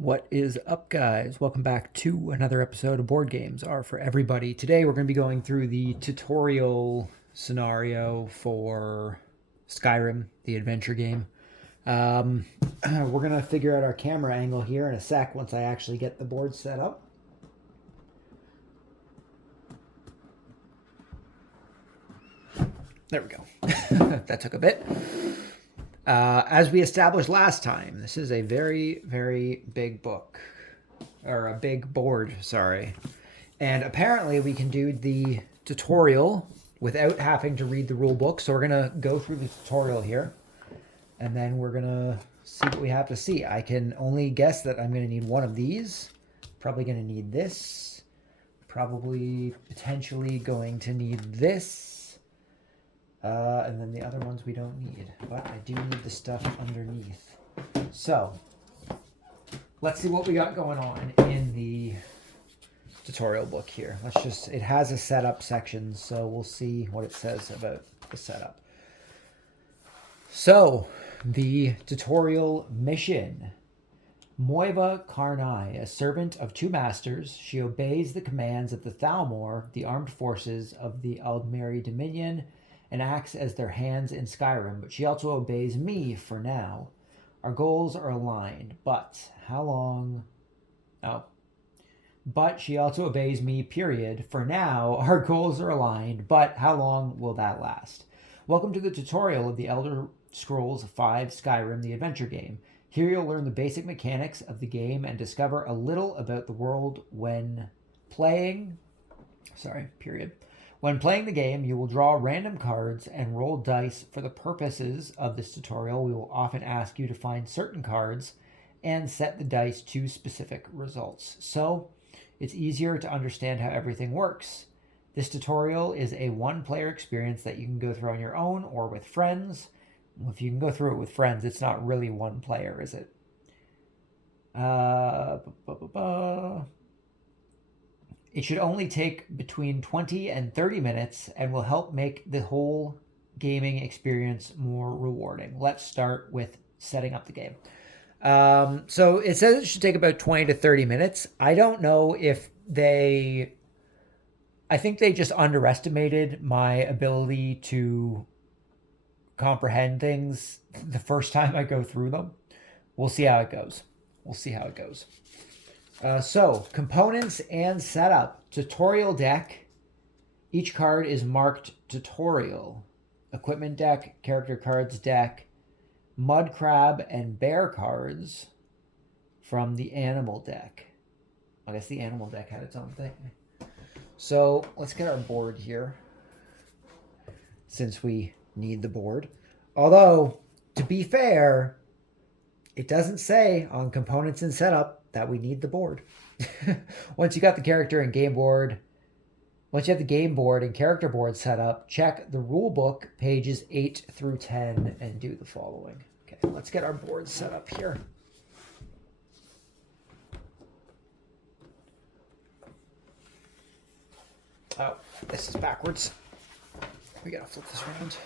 What is up, guys? Welcome back to another episode of Board Games Are For Everybody. Today we're going to be going through the tutorial scenario for Skyrim, the adventure game. We're going to figure out our camera angle here in a sec once I actually get the board set up. There we go. That took a bit. As we established last time, this is a very, very big book. Or a big board, sorry. And apparently we can do the tutorial without having to read the rule book. So we're going to go through the tutorial here. And then we're going to see what we have to see. I can only guess that I'm going to need one of these. Probably going to need this. Probably potentially going to need this. And then the other ones we don't need. But I do need the stuff underneath. So let's see what we got going on in the tutorial book here. It has a setup section, so we'll see what it says about the setup. So, the tutorial mission. Moiva Karnai, a servant of two masters, she obeys the commands of the Thalmor, the armed forces of the Aldmeri Dominion, and acts as their hands in Skyrim, but she also obeys me for now. Our goals are aligned, but how long? Oh. But she also obeys me, period. For now, our goals are aligned, but how long will that last? Welcome to the tutorial of the Elder Scrolls V Skyrim, the adventure game. Here you'll learn the basic mechanics of the game and discover a little about the world when playing. When playing the game, you will draw random cards and roll dice. For the purposes of this tutorial, we will often ask you to find certain cards and set the dice to specific results. So it's easier to understand how everything works. This tutorial is a one-player experience that you can go through on your own or with friends. If you can go through it with friends, it's not really one player, is it? It should only take between 20 and 30 minutes and will help make the whole gaming experience more rewarding. Let's start with setting up the game. So it says it should take about 20 to 30 minutes. I don't know if I think they just underestimated my ability to comprehend things the first time I go through them. We'll see how it goes. So, components and setup. Tutorial deck. Each card is marked tutorial. Equipment deck, character cards deck, mud crab and bear cards from the animal deck. I guess the animal deck had its own thing. So, let's get our board here, since we need the board. Although, to be fair, it doesn't say on components and setup that we need the board. Once you got the character and game board, once you have the game board and character board set up, check the rule book pages 8 through 10 and do the following. Okay, let's get our board set up here. Oh, this is backwards. We gotta flip this around.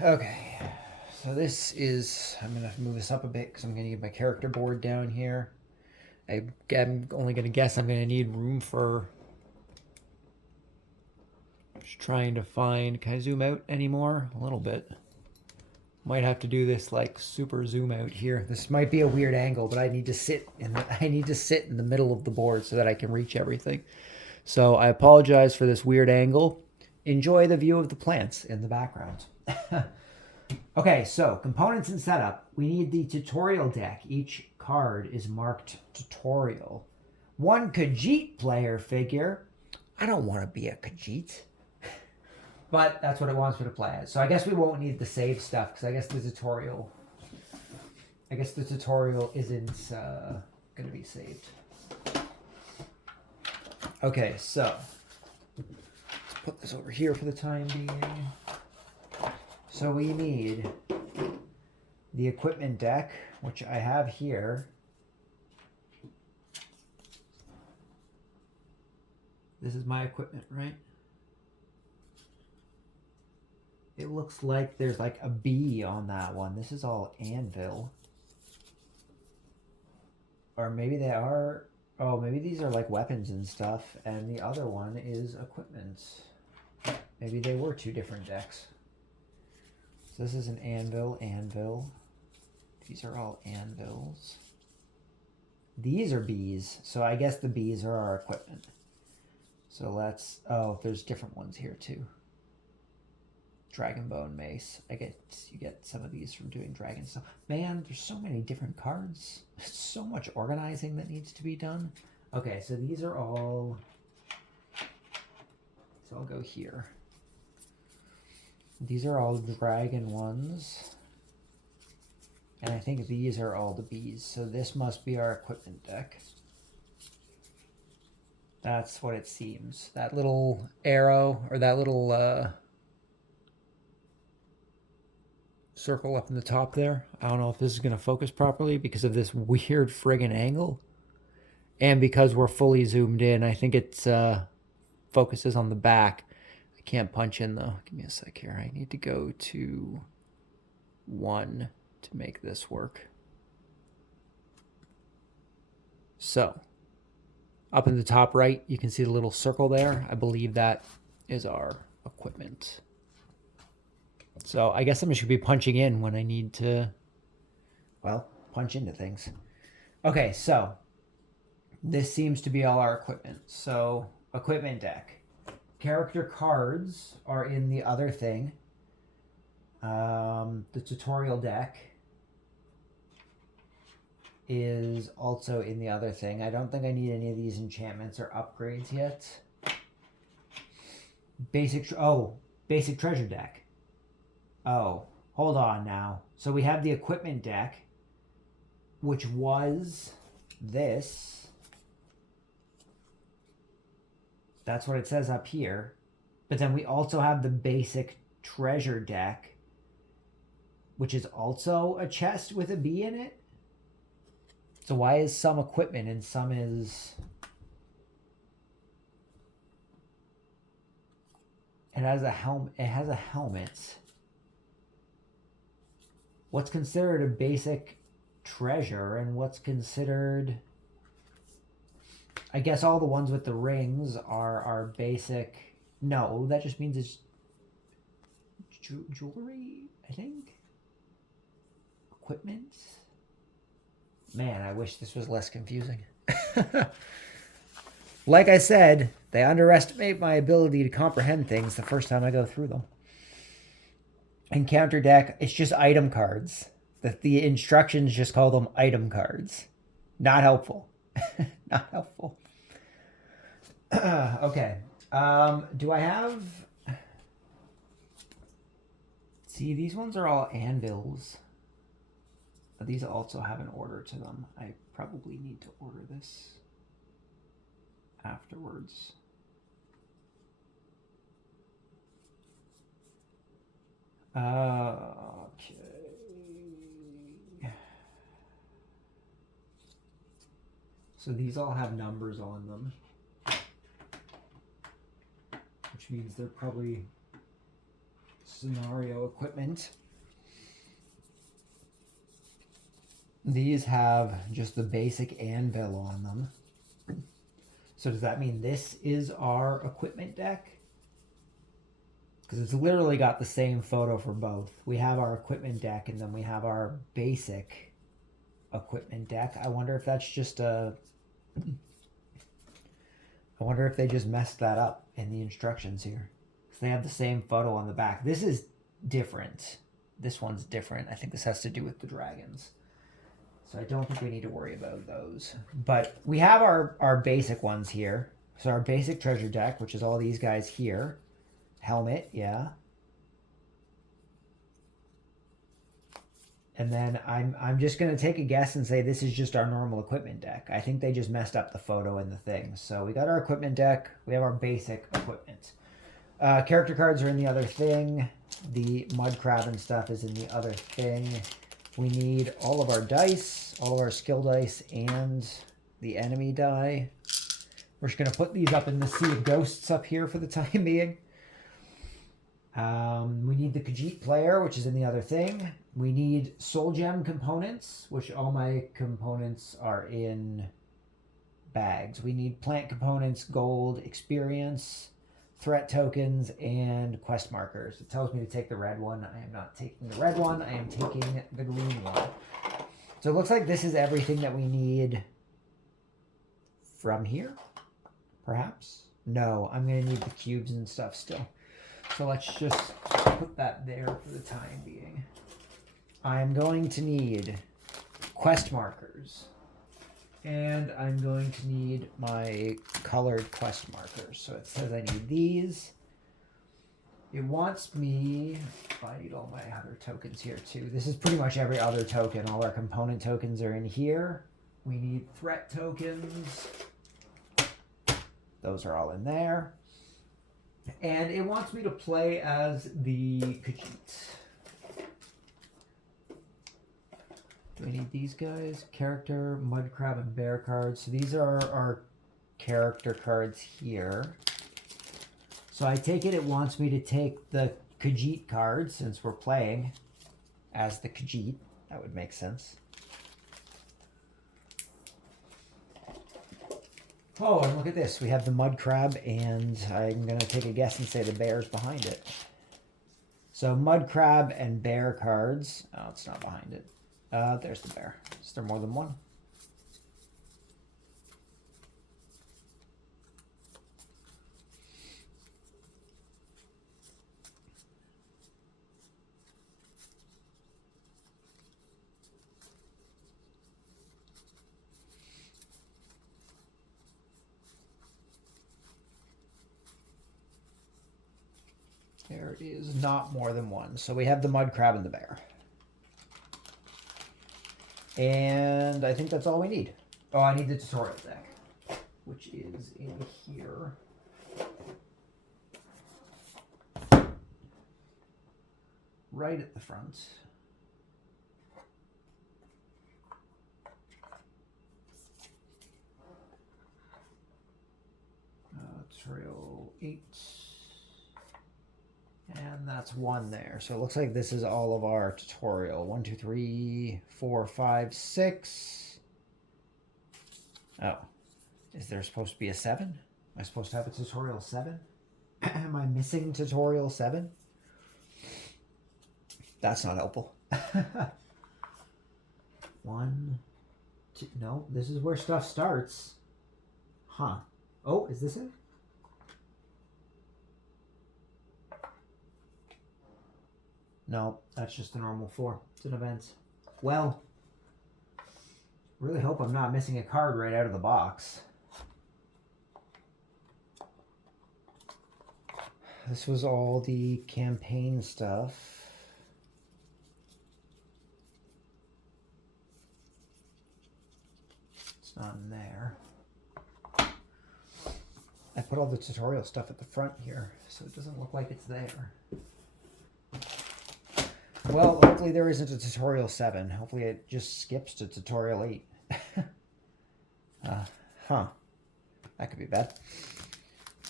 Okay, so this is, I'm going to move this up a bit because I'm going to get my character board down here. I'm only going to guess I'm going to need room for, just trying to find, can I zoom out anymore? A little bit. Might have to do this like super zoom out here. This might be a weird angle, but I need to sit in the middle of the board so that I can reach everything. So I apologize for this weird angle. Enjoy the view of the plants in the background. Okay, so components and setup. We need the tutorial deck. Each card is marked tutorial. One Khajiit player figure. I don't want to be a Khajiit. But that's what it wants me to play as. So I guess we won't need the save stuff because I guess the tutorial isn't going to be saved. Okay, so let's put this over here for the time being. So we need the equipment deck, which I have here. This is my equipment, right? It looks like there's like a bee on that one. This is all anvil. Or maybe they are... Oh, maybe these are like weapons and stuff, and the other one is equipment. Maybe they were two different decks. So this is an anvil, anvil. These are all anvils. These are bees, so I guess the bees are our equipment. So let's... Oh, there's different ones here too. Dragon Bone Mace. I guess you get some of these from doing dragon stuff. Man, there's so many different cards. So much organizing that needs to be done. Okay, so these are all... So I'll go here. These are all dragon ones. And I think these are all the bees. So this must be our equipment deck. That's what it seems. That little arrow, or that little circle up in the top there. I don't know if this is going to focus properly because of this weird friggin' angle. And because we're fully zoomed in, I think it focuses on the back. I can't punch in though. Give me a sec here. I need to go to 1 to make this work. So, up in the top right, you can see the little circle there. I believe that is our equipment. So I guess I'm just going to be punching in when I need to, well, punch into things. Okay, so this seems to be all our equipment. So equipment deck. Character cards are in the other thing. The tutorial deck is also in the other thing. I don't think I need any of these enchantments or upgrades yet. Basic treasure deck. Oh, hold on now. So we have the equipment deck, which was this. That's what it says up here. But then we also have the basic treasure deck, which is also a chest with a bee in it. So why is some equipment and some is... It has a helmet. What's considered a basic treasure and what's considered... I guess all the ones with the rings are basic. No, that just means it's jewelry, I think. Equipment. Man, I wish this was less confusing. Like I said, they underestimate my ability to comprehend things the first time I go through them. Encounter deck, it's just item cards. The instructions just call them item cards. Not helpful. Not helpful. Okay. Do I have... See, these ones are all anvils. But these also have an order to them. I probably need to order this afterwards. Okay. So these all have numbers on them, which means they're probably scenario equipment. These have just the basic anvil on them. So does that mean this is our equipment deck? Because it's literally got the same photo for both. We have our equipment deck and then we have our basic equipment deck. I wonder if that's just a... I wonder if they just messed that up in the instructions here. Because they have the same photo on the back. This is different. This one's different. I think this has to do with the dragons. So I don't think we need to worry about those. But we have our basic ones here. So our basic treasure deck, which is all these guys here. Helmet, yeah. And then I'm just going to take a guess and say this is just our normal equipment deck. I think they just messed up the photo in the thing. So we got our equipment deck. We have our basic equipment. Character cards are in the other thing. The mud crab and stuff is in the other thing. We need all of our dice, all of our skill dice, and the enemy die. We're just going to put these up in the sea of ghosts up here for the time being. We need the Khajiit player, which is in the other thing. We need soul gem components, which all my components are in bags. We need plant components, gold, experience, threat tokens, and quest markers. It tells me to take the red one. I am not taking the red one. I am taking the green one. So it looks like this is everything that we need from here, perhaps? No, I'm going to need the cubes and stuff still. So let's just put that there for the time being. I'm going to need quest markers. And I'm going to need my colored quest markers. So it says I need these. It wants me, I need all my other tokens here too. This is pretty much every other token. All our component tokens are in here. We need threat tokens. Those are all in there. And it wants me to play as the Khajiit. Do we need these guys? Character, mud crab, and bear cards. So these are our character cards here. So I take it wants me to take the Khajiit cards since we're playing as the Khajiit. That would make sense. Oh, and look at this. We have the mud crab, and I'm going to take a guess and say the bear's behind it. So mud crab and bear cards. Oh, it's not behind it. There's the bear. Is there more than one? There is not more than one. So we have the mud crab and the bear. And I think that's all we need. Oh, I need the tutorial deck, which is in here. Right at the front. Tutorial 8. And that's one there. So it looks like this is all of our tutorial. 1, 2, 3, 4, 5, 6. Oh, is there supposed to be a 7? Am I supposed to have a tutorial 7? Am I missing tutorial 7? That's not helpful. 1, 2, no, this is where stuff starts. Huh. Oh, is this it? No, that's just the normal 4. It's an event. Well, really hope I'm not missing a card right out of the box. This was all the campaign stuff. It's not in there. I put all the tutorial stuff at the front here, so it doesn't look like it's there. Well, hopefully there isn't a tutorial 7. Hopefully it just skips to tutorial 8. That could be bad.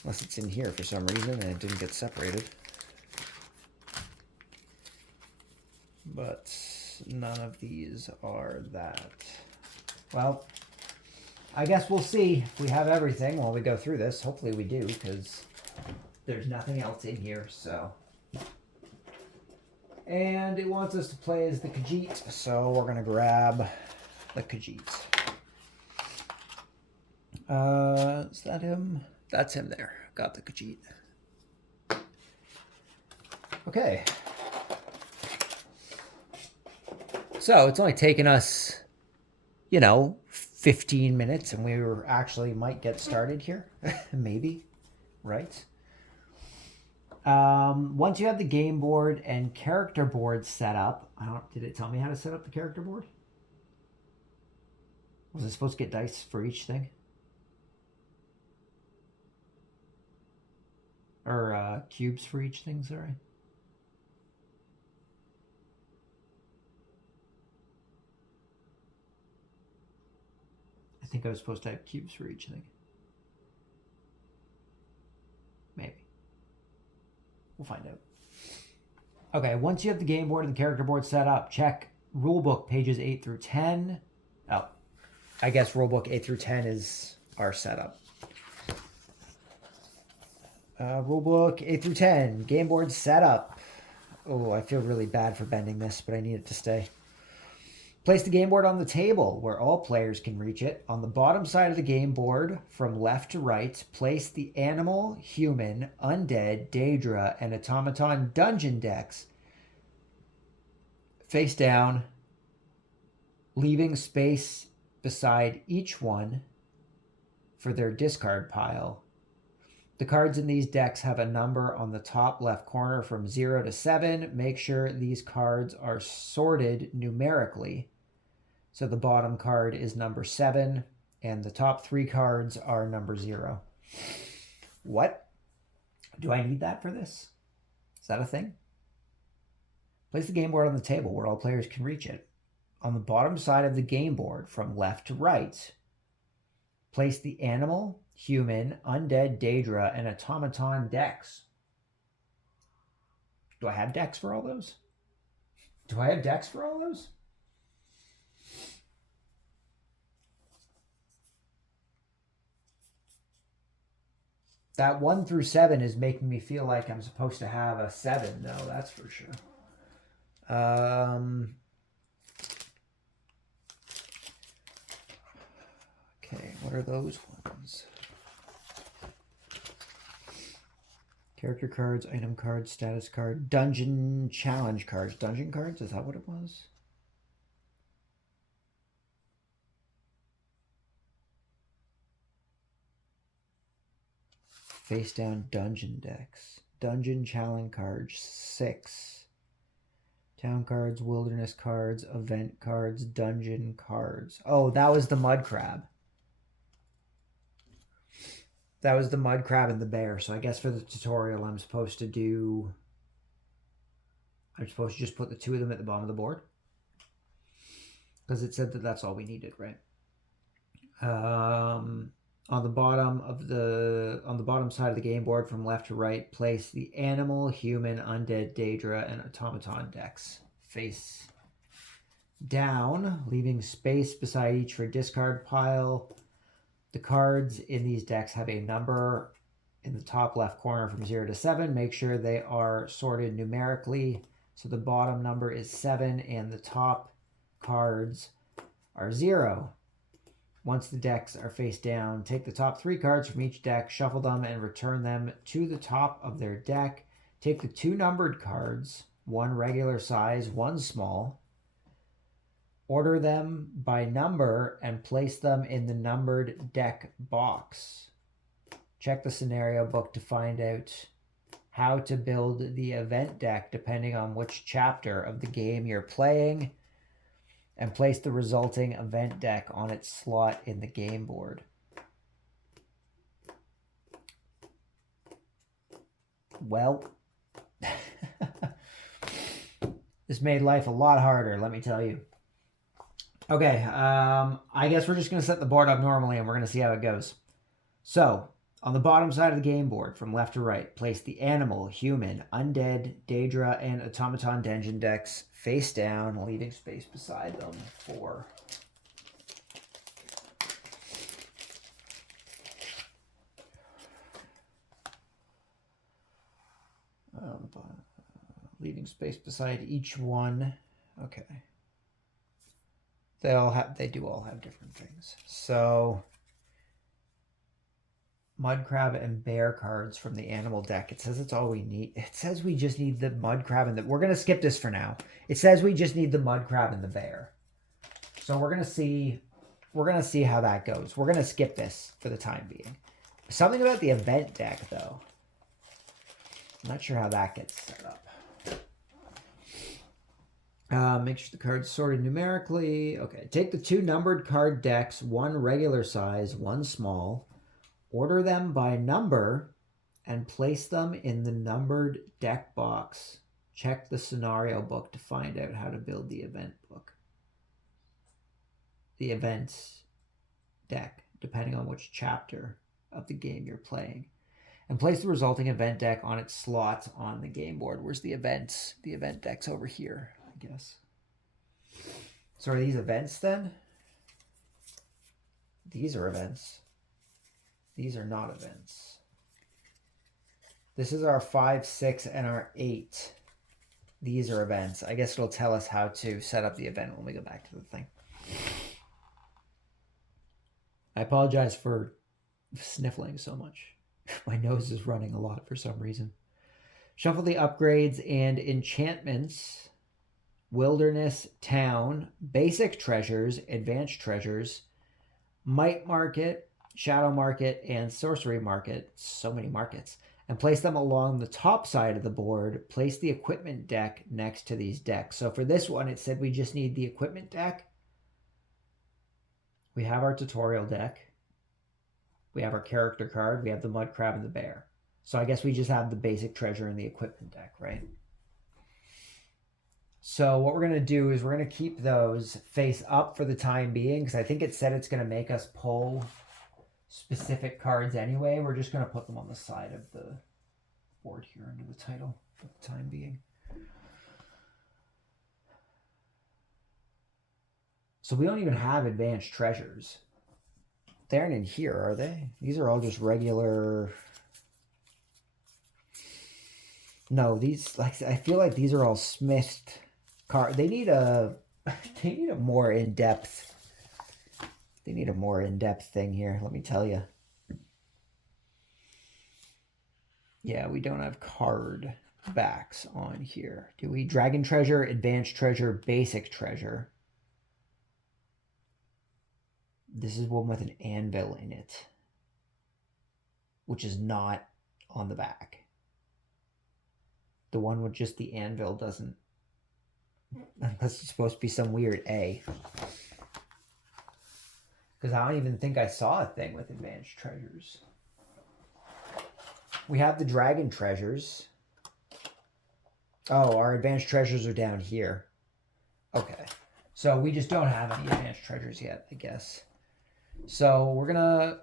Unless it's in here for some reason and it didn't get separated. But none of these are that. Well, I guess we'll see if we have everything while we go through this. Hopefully we do, because there's nothing else in here, so... And it wants us to play as the Khajiit, so we're going to grab the Khajiit. Is that him? That's him there. Got the Khajiit. Okay. So it's only taken us, 15 minutes, and we actually might get started here. Maybe, right? Once you have the game board and character board set up, did it tell me how to set up the character board? Was it supposed to get dice for each thing? Or cubes for each thing, sorry. I think I was supposed to have cubes for each thing. Maybe. We'll find out. Okay, once you have the game board and the character board set up, check rulebook pages 8 through 10. Oh, I guess rulebook 8 through 10 is our setup. Rulebook 8 through 10, game board setup. Oh, I feel really bad for bending this, but I need it to stay. Place the game board on the table where all players can reach it. On the bottom side of the game board, from left to right, place the animal, human, undead, Daedra, and automaton dungeon decks face down, leaving space beside each one for their discard pile. The cards in these decks have a number on the top left corner from 0 to 7. Make sure these cards are sorted numerically. So the bottom card is number 7, and the top 3 cards are number 0. What? Do I need that for this? Is that a thing? Place the game board on the table where all players can reach it. On the bottom side of the game board, from left to right, place the animal, human, undead, Daedra, and automaton decks. Do I have decks for all those? Do I have decks for all those? That 1 through 7 is making me feel like I'm supposed to have a 7, though, that's for sure. Okay, what are those ones? Character cards, item cards, status card, dungeon challenge cards. Dungeon cards, is that what it was? Face down dungeon decks. Dungeon challenge cards, 6. Town cards, wilderness cards, event cards, dungeon cards. Oh, that was the mud crab. That was the mud crab and the bear. So I guess for the tutorial, I'm supposed to just put the 2 of them at the bottom of the board. Because it said that that's all we needed, right? On the bottom side of the game board from left to right, place the animal, human, undead, Daedra, and automaton decks face down, leaving space beside each for discard pile. The cards in these decks have a number in the top left corner from 0 to 7. Make sure they are sorted numerically. So the bottom number is 7 and the top cards are 0. Once the decks are face down, take the top 3 cards from each deck, shuffle them, and return them to the top of their deck. Take the 2 numbered cards, 1 regular size, 1 small. Order them by number and place them in the numbered deck box. Check the scenario book to find out how to build the event deck depending on which chapter of the game you're playing, and place the resulting event deck on its slot in the game board. Well, this made life a lot harder, let me tell you. Okay, I guess we're just going to set the board up normally and we're going to see how it goes. So, on the bottom side of the game board, from left to right, place the animal, human, undead, Daedra, and automaton dungeon decks face down, leaving space beside them for leaving space beside each one. Okay. They do all have different things. So mud crab and bear cards from the animal deck. It says it's all we need. It says we just need the mud crab and we're gonna skip this for now. It says we just need the mud crab and the bear. So we're gonna see how that goes. We're gonna skip this for the time being. Something about the event deck though. I'm not sure how that gets set up. Make sure the cards sorted numerically. Okay, take the 2 numbered card decks, 1 regular size, 1 small. Order them by number and place them in the numbered deck box. Check the scenario book to find out how to build the event book. The events deck, depending on which chapter of the game you're playing. and place the resulting event deck on its slots on the game board. Where's the events? The event deck's over here, I guess. So are these events then? These are events. These are not events. This is our 5, 6, and our 8. These are events. I guess it'll tell us how to set up the event when we go back to the thing. I apologize for sniffling so much. My nose is running a lot for some reason. Shuffle the upgrades and enchantments, wilderness, town, basic treasures, advanced treasures, might market, shadow market, and sorcery market. So many markets. And place them along the top side of the board. Place the equipment deck next to these decks. So for this one, it said we just need the equipment deck. We have our tutorial deck. We have our character card. We have the mud crab and the bear. So I guess we just have the basic treasure and the equipment deck, right? So what we're going to do is we're going to keep those face up for the time being, because I think it said it's going to make us pull specific cards anyway. We're just going to put them on the side of the board here under the title for the time being. So we don't even have advanced treasures. They aren't in here, are they? These are all just regular. No, these, like, I feel like these are all smithed cards. They need a more in-depth. They need a more in-depth thing here, let me tell you. Yeah, we don't have card backs on here. Do we? Dragon treasure, advanced treasure, basic treasure. This is one with an anvil in it, which is not on the back. The one with just the anvil doesn't, unless it's supposed to be some weird A. Because I don't even think I saw a thing with advanced treasures. We have the dragon treasures. Oh, our advanced treasures are down here. Okay. So we just don't have any advanced treasures yet, I guess. So we're gonna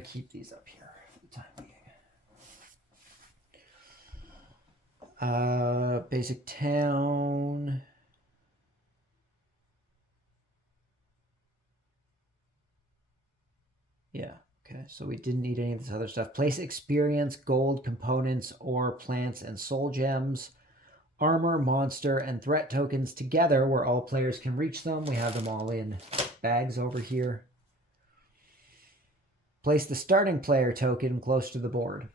keep these up here for the time being. Basic town. Yeah, okay, so we didn't need any of this other stuff. Place experience, gold, components, ore, plants, and soul gems, armor, monster, and threat tokens together where all players can reach them. We have them all in bags over here. Place the starting player token close to the board.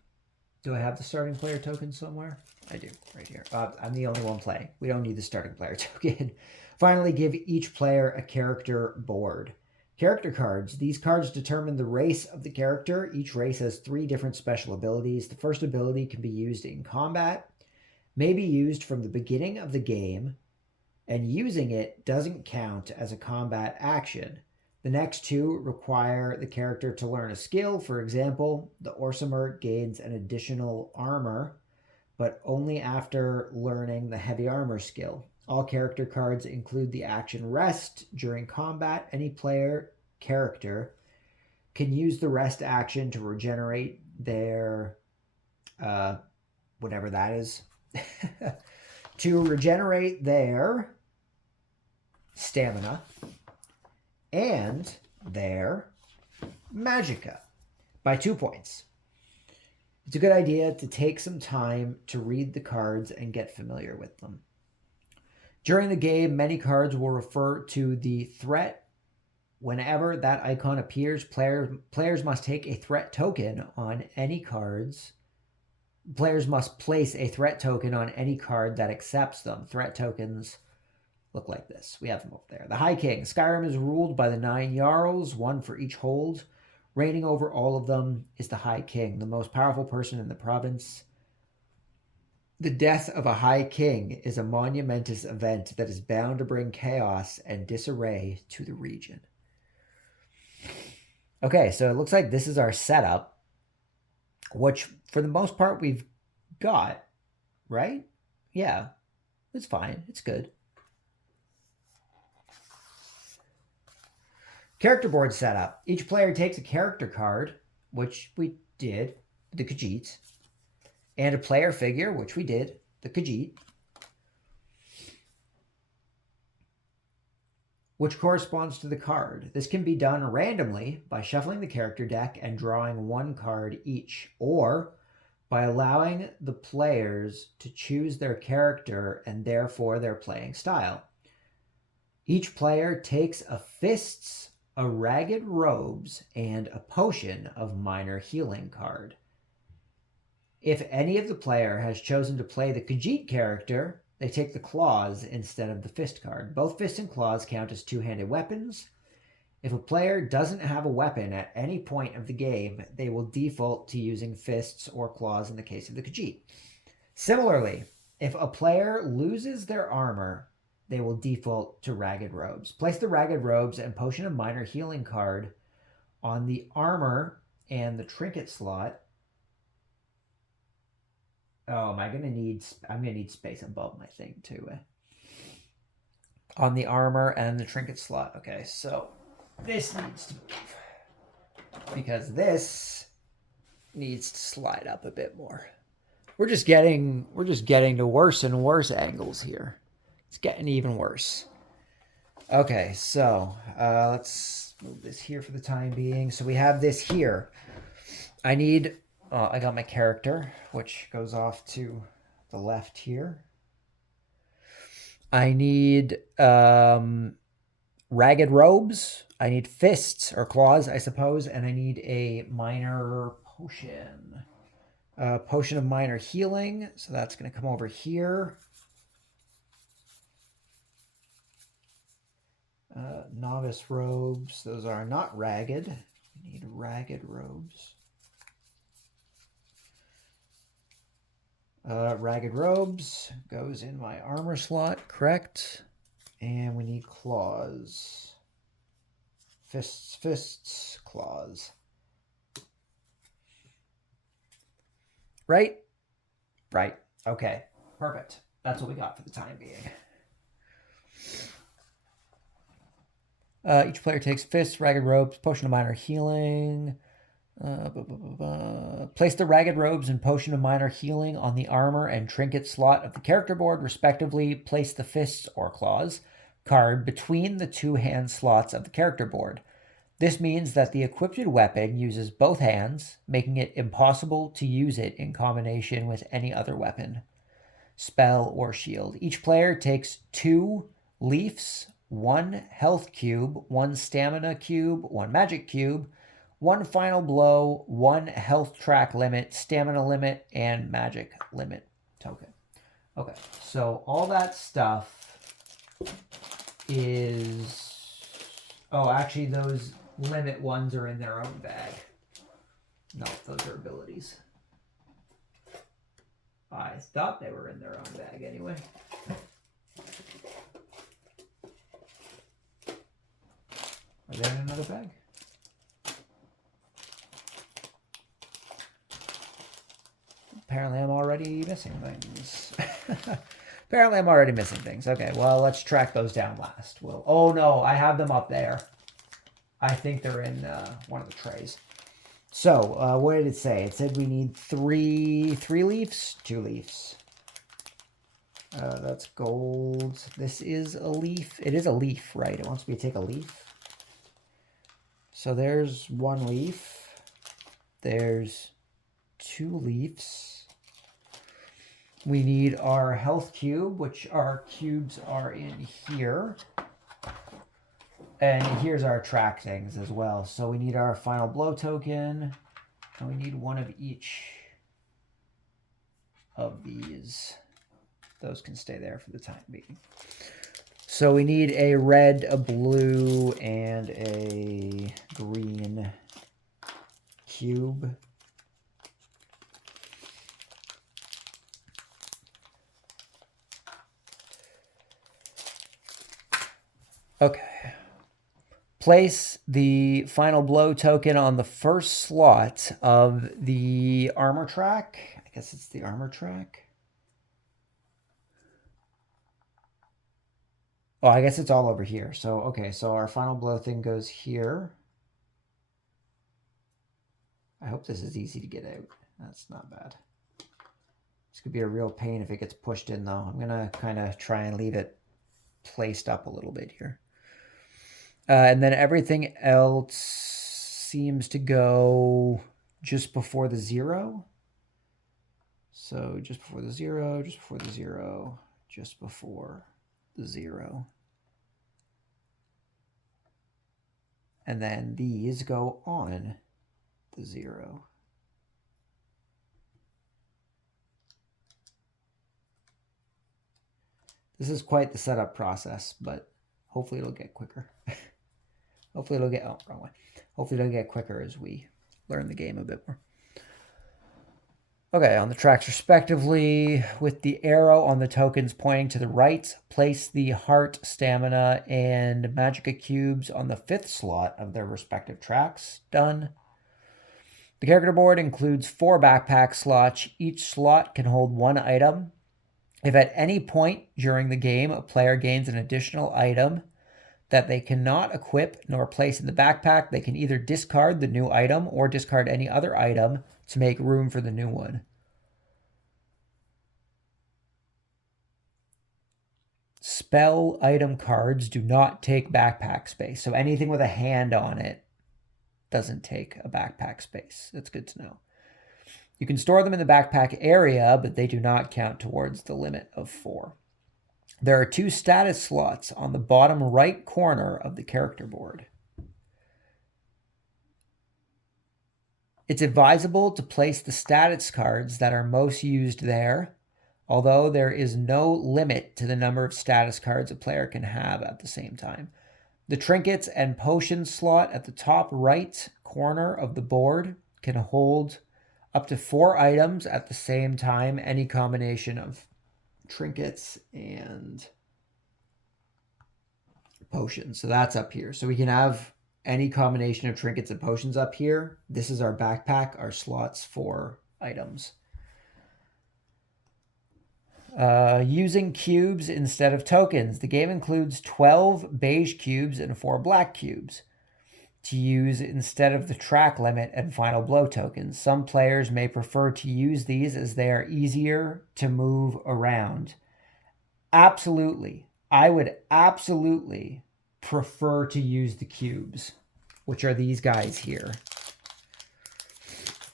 Do I have the starting player token somewhere? I do, right here. I'm the only one playing. We don't need the starting player token. Finally, give each player a character board. Character cards. These cards determine the race of the character. Each race has 3 different special abilities. The first ability can be used in combat, may be used from the beginning of the game, and using it doesn't count as a combat action. The next 2 require the character to learn a skill. For example, the Orsimer gains an additional armor, but only after learning the heavy armor skill. All character cards include the action rest. During combat, any player character can use the rest action to regenerate their, whatever that is, to regenerate their stamina and their magicka by 2 points. It's a good idea to take some time to read the cards and get familiar with them. During the game, many cards will refer to the threat. Whenever that icon appears, players must take a threat token on any cards. Players must place a threat token on any card that accepts them. Threat tokens look like this. We have them over there. The High King. Skyrim is ruled by the 9 Jarls, 1 for each hold. Reigning over all of them is the High King, the most powerful person in the province. The death of a High King is a monumentous event that is bound to bring chaos and disarray to the region. Okay, so it looks like this is our setup, which for the most part we've got, right? Yeah, it's fine. It's good. Character board setup. Each player takes a character card, which we did. the Khajiit, and a player figure, which we did, the Khajiit, which corresponds to the card. This can be done randomly by shuffling the character deck and drawing one card each, or by allowing the players to choose their character and therefore their playing style. Each player takes a Fists, a Ragged Robes, and a Potion of Minor Healing card. If any of the player has chosen to play the Khajiit character, they take the Claws instead of the Fist card. Both Fist and Claws count as two-handed weapons. If a player doesn't have a weapon at any point of the game, they will default to using Fists or Claws in the case of the Khajiit. Similarly, if a player loses their armor, they will default to Ragged Robes. Place the Ragged Robes and Potion of Minor Healing card on the armor and the trinket slot. Oh, I'm gonna need space above my thing too. On the armor and the trinket slot. Okay, so this needs to move because this needs to slide up a bit more. We're just getting to worse and worse angles here. It's getting even worse. Okay, so let's move this here for the time being. So we have this here. I got my character, which goes off to the left here. I need Ragged Robes. I need Fists or Claws, I suppose, and I need a minor potion. Potion of Minor Healing, so that's going to come over here. Novice Robes, those are not ragged. We need Ragged Robes. Ragged Robes goes in my armor slot, correct? And we need Claws. Fists, Claws. Right? Right. Okay. Perfect. That's what we got for the time being. Each player takes Fists, Ragged Robes, Potion of Minor Healing. Place the Ragged Robes and Potion of Minor Healing on the armor and trinket slot of the character board, respectively. Place the Fists or Claws card between the two hand slots of the character board. This means that the equipped weapon uses both hands, making it impossible to use it in combination with any other weapon, spell, or shield. Each player takes 2 leafs, 1 health cube, 1 stamina cube, 1 magic cube, 1 final blow, 1 health track limit, stamina limit, and magic limit token. Okay, so all that stuff is... Oh, actually, those limit ones are in their own bag. No, those are abilities. I thought they were in their own bag anyway. Are they in another bag? Apparently I'm already missing things. Apparently I'm already missing things. Okay, well, let's track those down last. Oh no, I have them up there. I think they're in one of the trays. So, what did it say? It said we need 3 leaves? 2 leaves. That's gold. This is a leaf. It is a leaf, right? It wants me to take a leaf. So there's 1 leaf. There's 2 leaves. We need our health cube, which our cubes are in here. And here's our track things as well. So we need our final blow token. And we need 1 of each of these. Those can stay there for the time being. So we need a red, a blue, and a green cube. Okay. Place the final blow token on the first slot of the armor track. I guess it's the armor track. Oh, I guess it's all over here. So, okay, so our final blow thing goes here. I hope this is easy to get out. That's not bad. This could be a real pain if it gets pushed in, though. I'm going to kind of try and leave it placed up a little bit here. And then everything else seems to go just before the 0. So just before the 0, just before the 0, just before the 0. And then these go on the 0. This is quite the setup process, but hopefully it'll get quicker. Hopefully it'll get, oh, wrong way. Hopefully it'll get quicker as we learn the game a bit more. Okay, on the tracks respectively, with the arrow on the tokens pointing to the right, place the heart, stamina, and magicka cubes on the 5th slot of their respective tracks. Done. The character board includes 4 backpack slots. Each slot can hold 1 item. If at any point during the game a player gains an additional item that they cannot equip nor place in the backpack, they can either discard the new item or discard any other item to make room for the new one. Spell item cards do not take backpack space. So anything with a hand on it doesn't take a backpack space. That's good to know. You can store them in the backpack area, but they do not count towards the limit of 4. There are 2 status slots on the bottom right corner of the character board. It's advisable to place the status cards that are most used there, although there is no limit to the number of status cards a player can have at the same time. The trinkets and potions slot at the top right corner of the board can hold up to 4 items at the same time, any combination of trinkets and potions. So that's up here. So we can have any combination of trinkets and potions up here. This is our backpack, our slots for items. Using cubes instead of tokens. The game includes 12 beige cubes and 4 black cubes to use instead of the track limit and final blow tokens. Some players may prefer to use these as they are easier to move around. Absolutely. I would absolutely prefer to use the cubes, which are these guys here.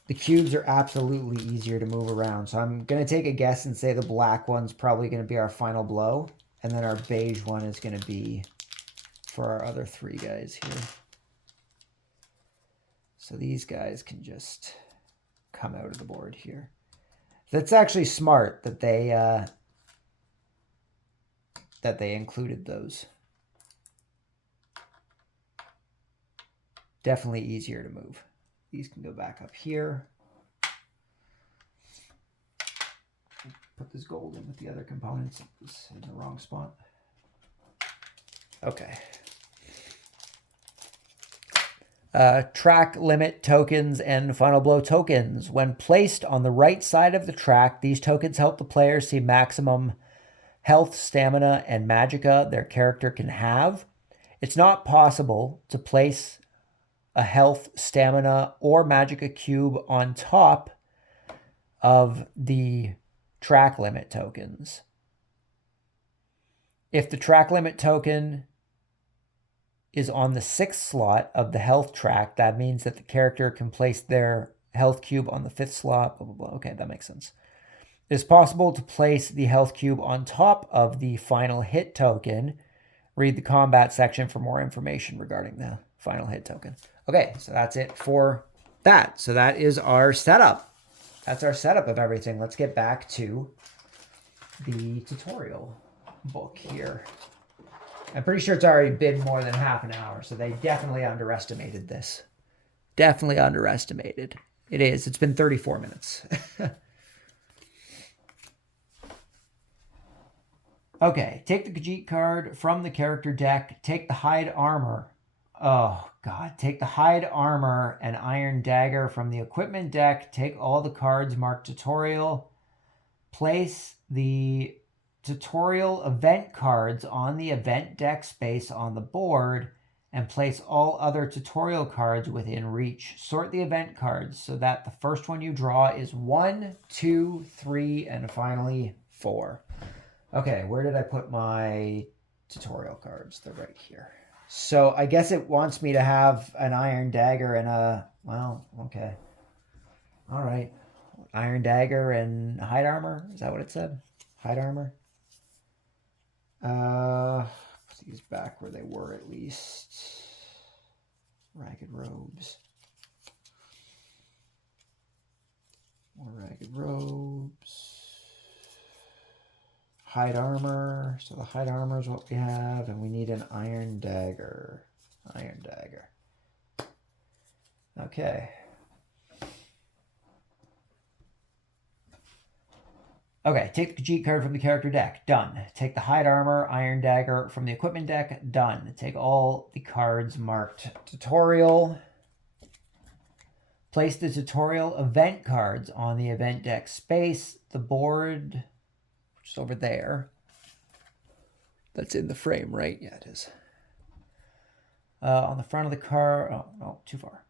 The cubes are absolutely easier to move around. So I'm going to take a guess and say the black one's probably going to be our final blow. And then our beige one is going to be for our other 3 guys here. So these guys can just come out of the board here. That's actually smart that they included those. Definitely easier to move. These can go back up here. Put this gold in with the other components. It's in the wrong spot. Okay. Track limit tokens and final blow tokens. When placed on the right side of the track, these tokens help the player see maximum health, stamina, and magicka their character can have. It's not possible to place a health, stamina, or magicka cube on top of the track limit tokens. If the track limit token is on the 6th slot of the health track, that means that the character can place their health cube on the 5th slot, blah, blah, blah. Okay, that makes sense. It's possible to place the health cube on top of the final hit token. Read the combat section for more information regarding the final hit token. Okay, so that's it for that. So that is our setup. That's our setup of everything. Let's get back to the tutorial book here. I'm pretty sure it's already been more than half an hour, so they definitely underestimated this. Definitely underestimated. It is. It's been 34 minutes. Okay, take the Khajiit card from the character deck. Take the hide armor. Oh, God. Take the hide armor and iron dagger from the equipment deck. Take all the cards marked tutorial. Place the tutorial event cards on the event deck space on the board and place all other tutorial cards within reach. Sort the event cards so that the first one you draw is 1, 2, 3, and finally 4. Okay, where did I put my tutorial cards? They're right here. So I guess it wants me to have an iron dagger and a, well, okay. All right. Iron dagger and hide armor. Is that what it said? Hide armor. Put these back where they were at least. Ragged robes. More ragged robes. Hide armor. So the hide armor is what we have, and we need an iron dagger. Iron dagger. Okay. Okay, take the Khajiit card from the character deck. Done. Take the hide armor, iron dagger from the equipment deck. Done. Take all the cards marked tutorial. Place the tutorial event cards on the event deck space. The board, which is over there. That's in the frame, right? Yeah, it is. On the front of the card. Oh, no, too far.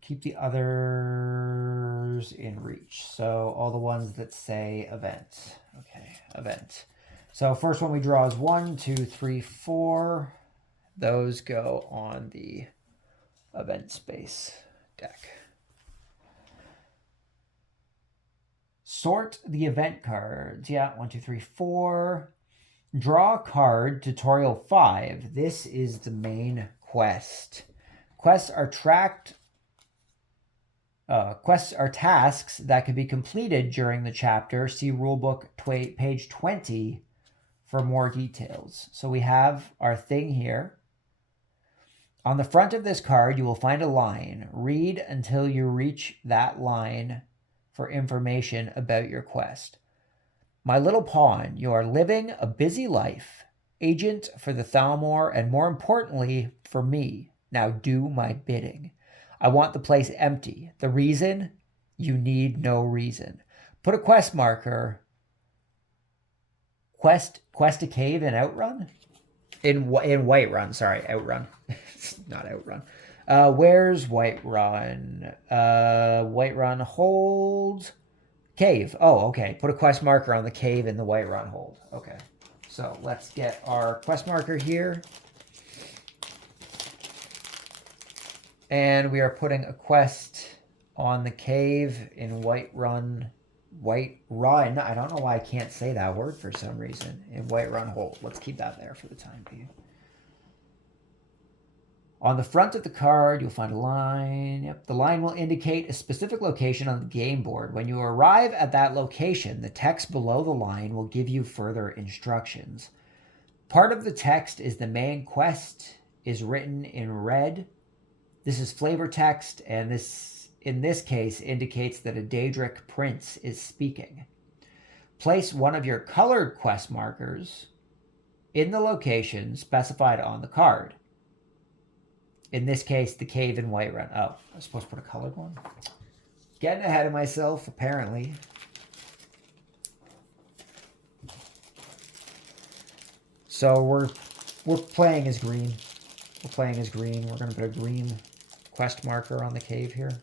Keep the others in reach. So all the ones that say event. Okay, event. So first one we draw is 1, 2, 3, 4. Those go on the event space deck. Sort the event cards. Yeah, 1, 2, 3, 4. Draw a card, tutorial 5. This is the main quest. Quests are tasks that can be completed during the chapter. See rulebook page 20 for more details. So we have our thing here. On the front of this card, you will find a line. Read until you reach that line for information about your quest. My little pawn, you are living a busy life, agent for the Thalmor, and more importantly, for me. Now do my bidding. I want the place empty. The reason? You need no reason. Put a quest marker. Quest a cave in Outrun? In Whiterun, sorry, Outrun. Not Outrun. Where's Whiterun? Whiterun hold. Cave. Oh, okay. Put a quest marker on the cave in the Whiterun hold. Okay. So let's get our quest marker here. And we are putting a quest on the cave in Whiterun. Whiterun. I don't know why I can't say that word for some reason. In Whiterun hold. Let's keep that there for the time being. On the front of the card, you'll find a line. Yep, the line will indicate a specific location on the game board. When you arrive at that location, the text below the line will give you further instructions. Part of the text is the main quest is written in red. This is flavor text, and this, in this case, indicates that a Daedric prince is speaking. Place one of your colored quest markers in the location specified on the card. In this case, the cave in Whiterun. Oh, I was supposed to put a colored one? Getting ahead of myself, apparently. So we're playing as green. We're playing as green. We're going to put a green quest marker on the cave here.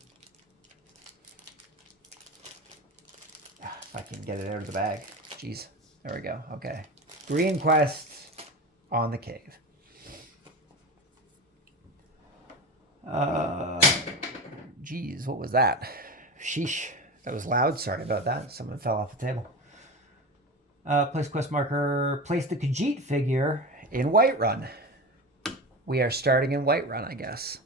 If I can get it out of the bag. Jeez. There we go. Okay. Green quest on the cave. Geez, what was that? Sheesh. That was loud. Sorry about that. Someone fell off the table. Place quest marker. Place the Khajiit figure in Whiterun. We are starting in Whiterun, I guess.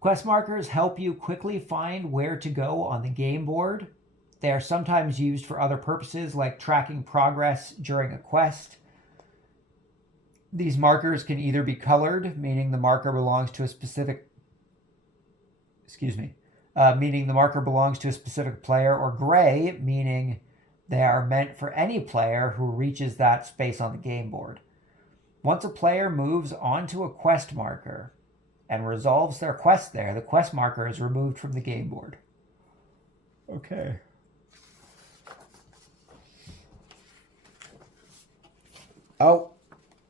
Quest markers help you quickly find where to go on the game board. They are sometimes used for other purposes, like tracking progress during a quest. These markers can either be colored, meaning the marker belongs to a specific... meaning the marker belongs to a specific player, or gray, meaning they are meant for any player who reaches that space on the game board. Once a player moves onto a quest marker and resolves their quest there, the quest marker is removed from the game board. Okay. Oh,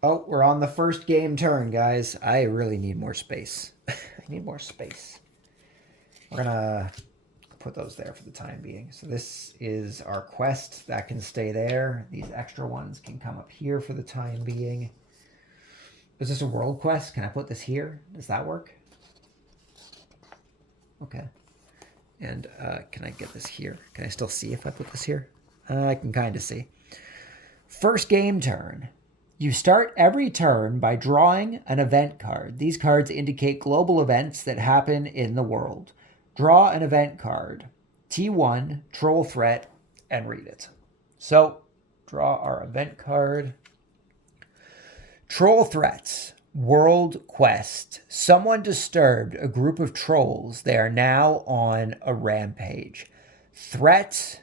oh, we're on the first game turn, guys. I really need more space. I need more space. We're gonna put those there for the time being. So this is our quest. That can stay there. These extra ones can come up here for the time being. Is this a world quest? Can I put this here? Does that work? Okay. And can I get this here? Can I still see if I put this here? I can kind of see. First game turn. You start every turn by drawing an event card. These cards indicate global events that happen in the world. Draw an event card. T1, troll threat, and read it. So, draw our event card. Troll threats. World quest. Someone disturbed a group of trolls. They are now on a rampage. Threat.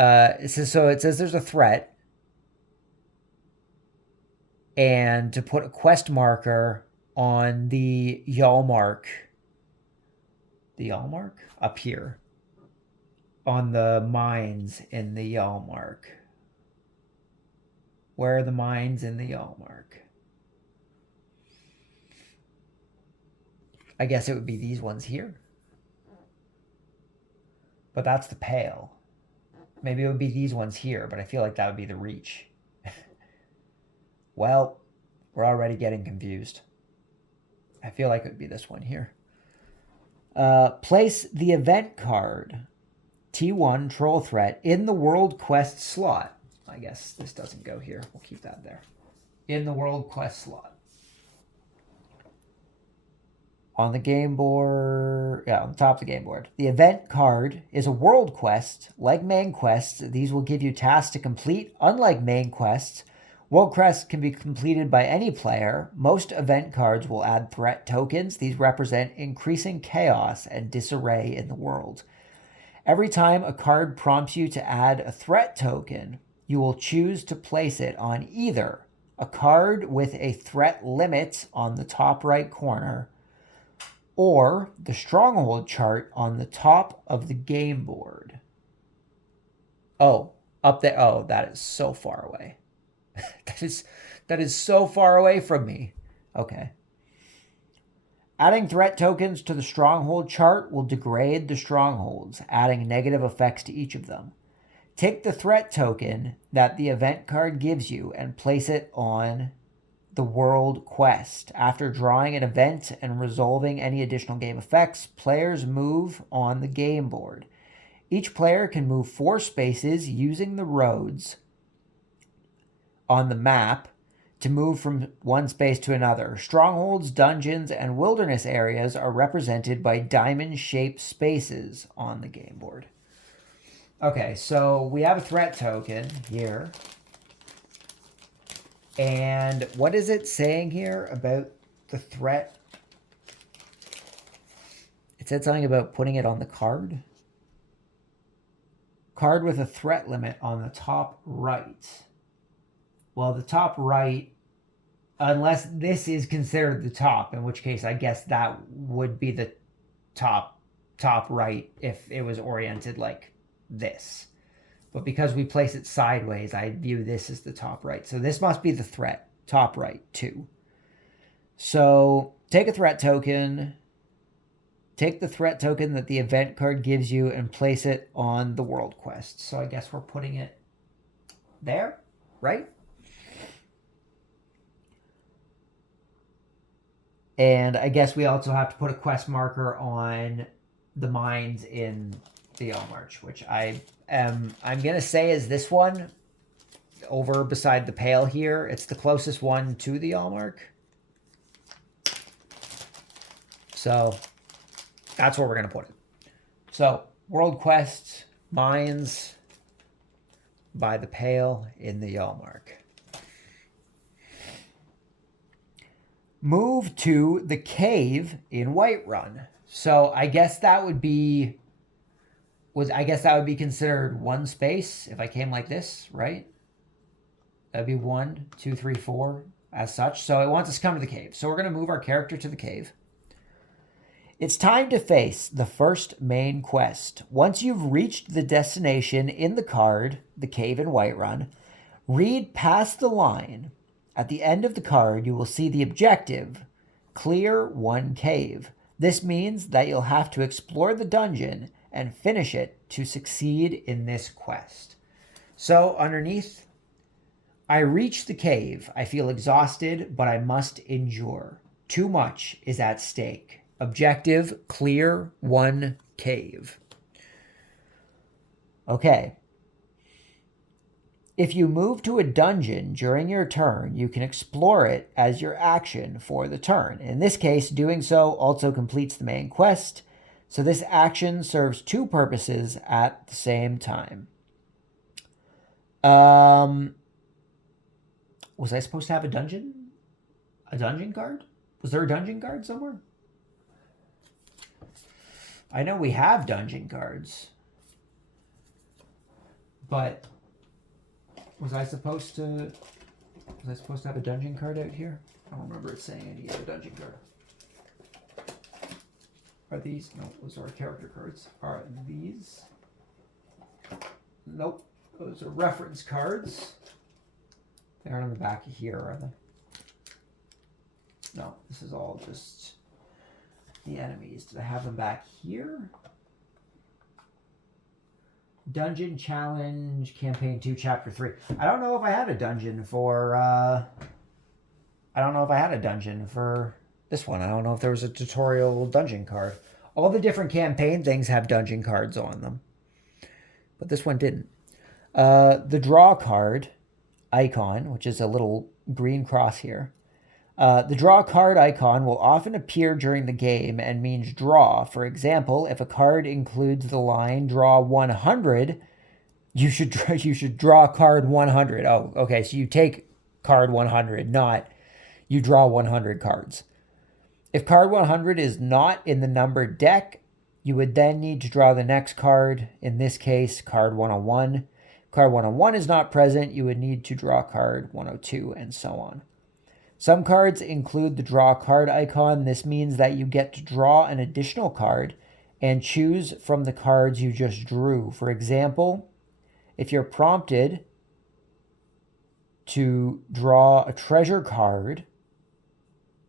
It says there's a threat. And to put a quest marker on the y'all mark. The y'all mark? Up here. On the mines in the y'all mark. Where are the mines in the y'all mark? I guess it would be these ones here. But that's the pale. Maybe it would be these ones here, but I feel like that would be the reach. Well, we're already getting confused. I feel like it would be this one here. Place the event card, T1 Troll Threat, in the World Quest slot. I guess this doesn't go here. We'll keep that there. In the World Quest slot. On the game board, on the top of the game board. The event card is a world quest. Like main quests, these will give you tasks to complete. Unlike main quests, world quests can be completed by any player. Most event cards will add threat tokens. These represent increasing chaos and disarray in the world. Every time a card prompts you to add a threat token, you will choose to place it on either a card with a threat limit on the top right corner or the stronghold chart on the top of the game board. Oh, up there. Oh, that is so far away. that is so far away from me. Okay. Adding threat tokens to the stronghold chart will degrade the strongholds, adding negative effects to each of them. Take the threat token that the event card gives you and place it on the world quest. After drawing an event and resolving any additional game effects, players move on the game board. Each player can move 4 spaces using the roads on the map to move from one space to another. Strongholds, dungeons, and wilderness areas are represented by diamond-shaped spaces on the game board. Okay, so we have a threat token here. And what is it saying here about the threat? It said something about putting it on the card. Card with a threat limit on the top right. Well, the top right, unless this is considered the top, in which case I guess that would be the top right if it was oriented like this. But because we place it sideways, I view this as the top right. So this must be the threat, top right, too. So take a threat token. Take the threat token that the event card gives you and place it on the world quest. So I guess we're putting it there, right? And I guess we also have to put a quest marker on the mines in the All March, which I'm going to say is this one over beside the pale here. It's the closest one to the All Mark. So that's where we're going to put it. So World Quest, mines by the pale in the All Mark. Move to the cave in Whiterun. So I guess that would be considered one space if I came like this, right? That'd be 1, 2, 3, 4 as such. So it wants us to come to the cave. So we're going to move our character to the cave. It's time to face the first main quest. Once you've reached the destination in the card, the cave in Whiterun, read past the line. At the end of the card, you will see the objective, clear one cave. This means that you'll have to explore the dungeon and finish it to succeed in this quest. So underneath, I reach the cave. I feel exhausted, but I must endure. Too much is at stake. Objective, clear one cave. Okay. If you move to a dungeon during your turn, you can explore it as your action for the turn. In this case, doing so also completes the main quest, so this action serves two purposes at the same time. Was I supposed to have a dungeon? A dungeon card? Was there a dungeon card somewhere? I know we have dungeon cards, but was I supposed to have a dungeon card out here? I don't remember it saying any other dungeon card. Are these? No, those are character cards. Are these? Nope. Those are reference cards. They aren't on the back of here, are they? No, this is all just the enemies. Did I have them back here? Dungeon Challenge Campaign 2 Chapter 3. I don't know if I had a dungeon for this one. I don't know if there was a tutorial dungeon card. All the different campaign things have dungeon cards on them, but this one didn't. The draw card icon, which is a little green cross here. The draw card icon will often appear during the game and means draw. For example, if a card includes the line draw 100, you should draw card 100. Oh, okay, so you take card 100, not you draw 100 cards. If card 100 is not in the numbered deck, you would then need to draw the next card, in this case, card 101. Card 101 is not present, you would need to draw card 102, and so on. Some cards include the draw card icon. This means that you get to draw an additional card and choose from the cards you just drew. For example, if you're prompted to draw a treasure card,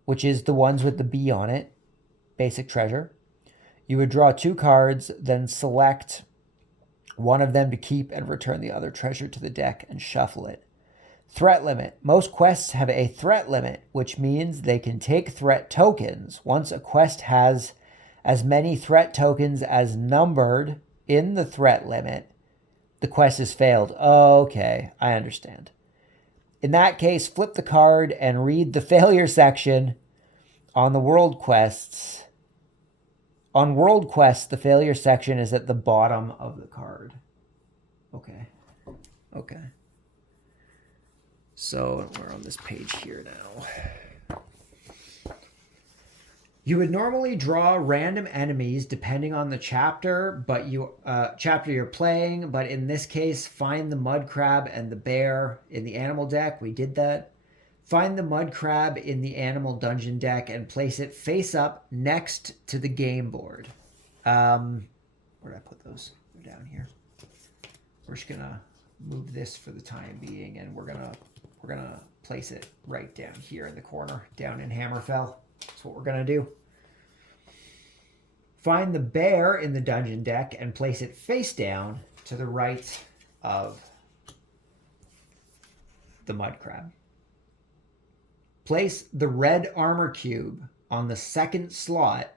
which is the ones with the B on it, basic treasure, you would draw two cards, then select one of them to keep and return the other treasure to the deck and shuffle it. Threat limit. Most quests have a threat limit, which means they can take threat tokens. Once a quest has as many threat tokens as numbered in the threat limit, the quest is failed. Okay, I understand. In that case, flip the card and read the failure section on the world quests. On world quests, the failure section is at the bottom of the card. Okay. So we're on this page here now. You would normally draw random enemies depending on the chapter, chapter you're playing. But in this case, find the mud crab and the bear in the animal deck. We did that. Find the mud crab in the animal dungeon deck and place it face up next to the game board. Where did I put those? They're down here. We're just gonna move this for the time being, and we're gonna place it right down here in the corner, down in Hammerfell. That's what we're gonna do. Find the bear in the dungeon deck and place it face down to the right of the mud crab. Place the red armor cube on the second slot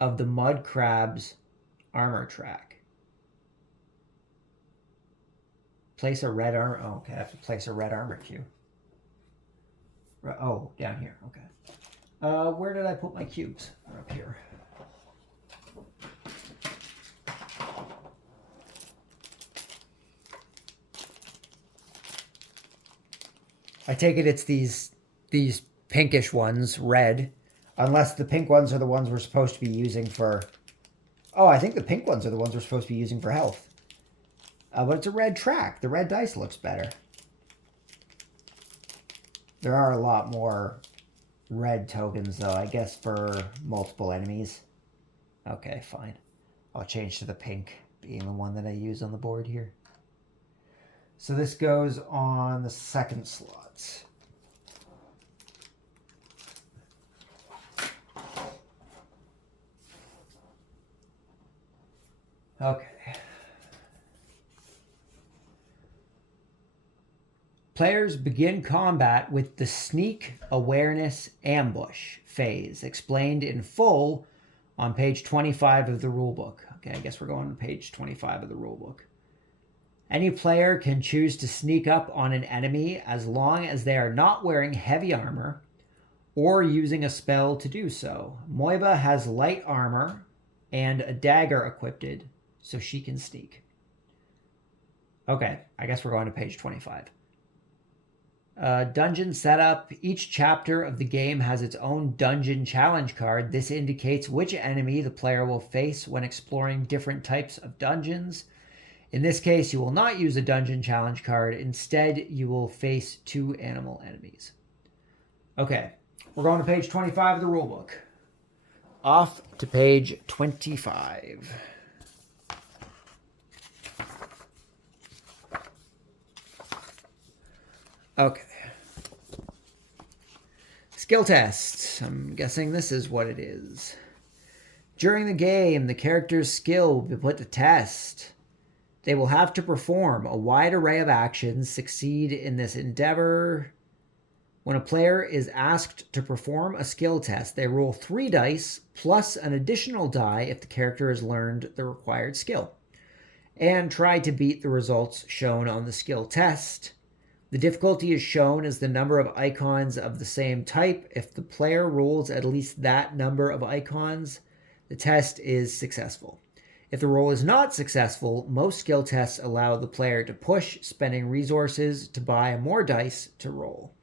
of the mud crab's armor track. Place a red armor. Oh, okay, I have to place a red armor cube. Oh, down here. Okay. Where did I put my cubes? They're up here. I take it it's these pinkish ones, red, unless the pink ones are the ones we're supposed to be using for... Oh, I think the pink ones are the ones we're supposed to be using for health. But it's a red track. The red dice looks better. There are a lot more red tokens, though, I guess, for multiple enemies. Okay, fine. I'll change to the pink, being the one that I use on the board here. So this goes on the second slot. Okay. Players begin combat with the Sneak Awareness Ambush phase, explained in full on page 25 of the rulebook. Okay, I guess we're going to page 25 of the rulebook. Any player can choose to sneak up on an enemy as long as they are not wearing heavy armor or using a spell to do so. Moiba has light armor and a dagger equipped, so she can sneak. Okay, I guess we're going to page 25. Dungeon setup. Each chapter of the game has its own dungeon challenge card. This indicates which enemy the player will face when exploring different types of dungeons. In this case, you will not use a dungeon challenge card. Instead, you will face 2 animal enemies. Okay, we're going to page 25 of the rulebook. Off to page 25. Okay. Skill test. I'm guessing this is what it is. During the game, the character's skill will be put to test. They will have to perform a wide array of actions, succeed in this endeavor. When a player is asked to perform a skill test, they roll 3 dice plus an additional die if the character has learned the required skill, and try to beat the results shown on the skill test. The difficulty is shown as the number of icons of the same type. If the player rolls at least that number of icons, the test is successful. If the roll is not successful, most skill tests allow the player to push, spending resources to buy more dice to roll.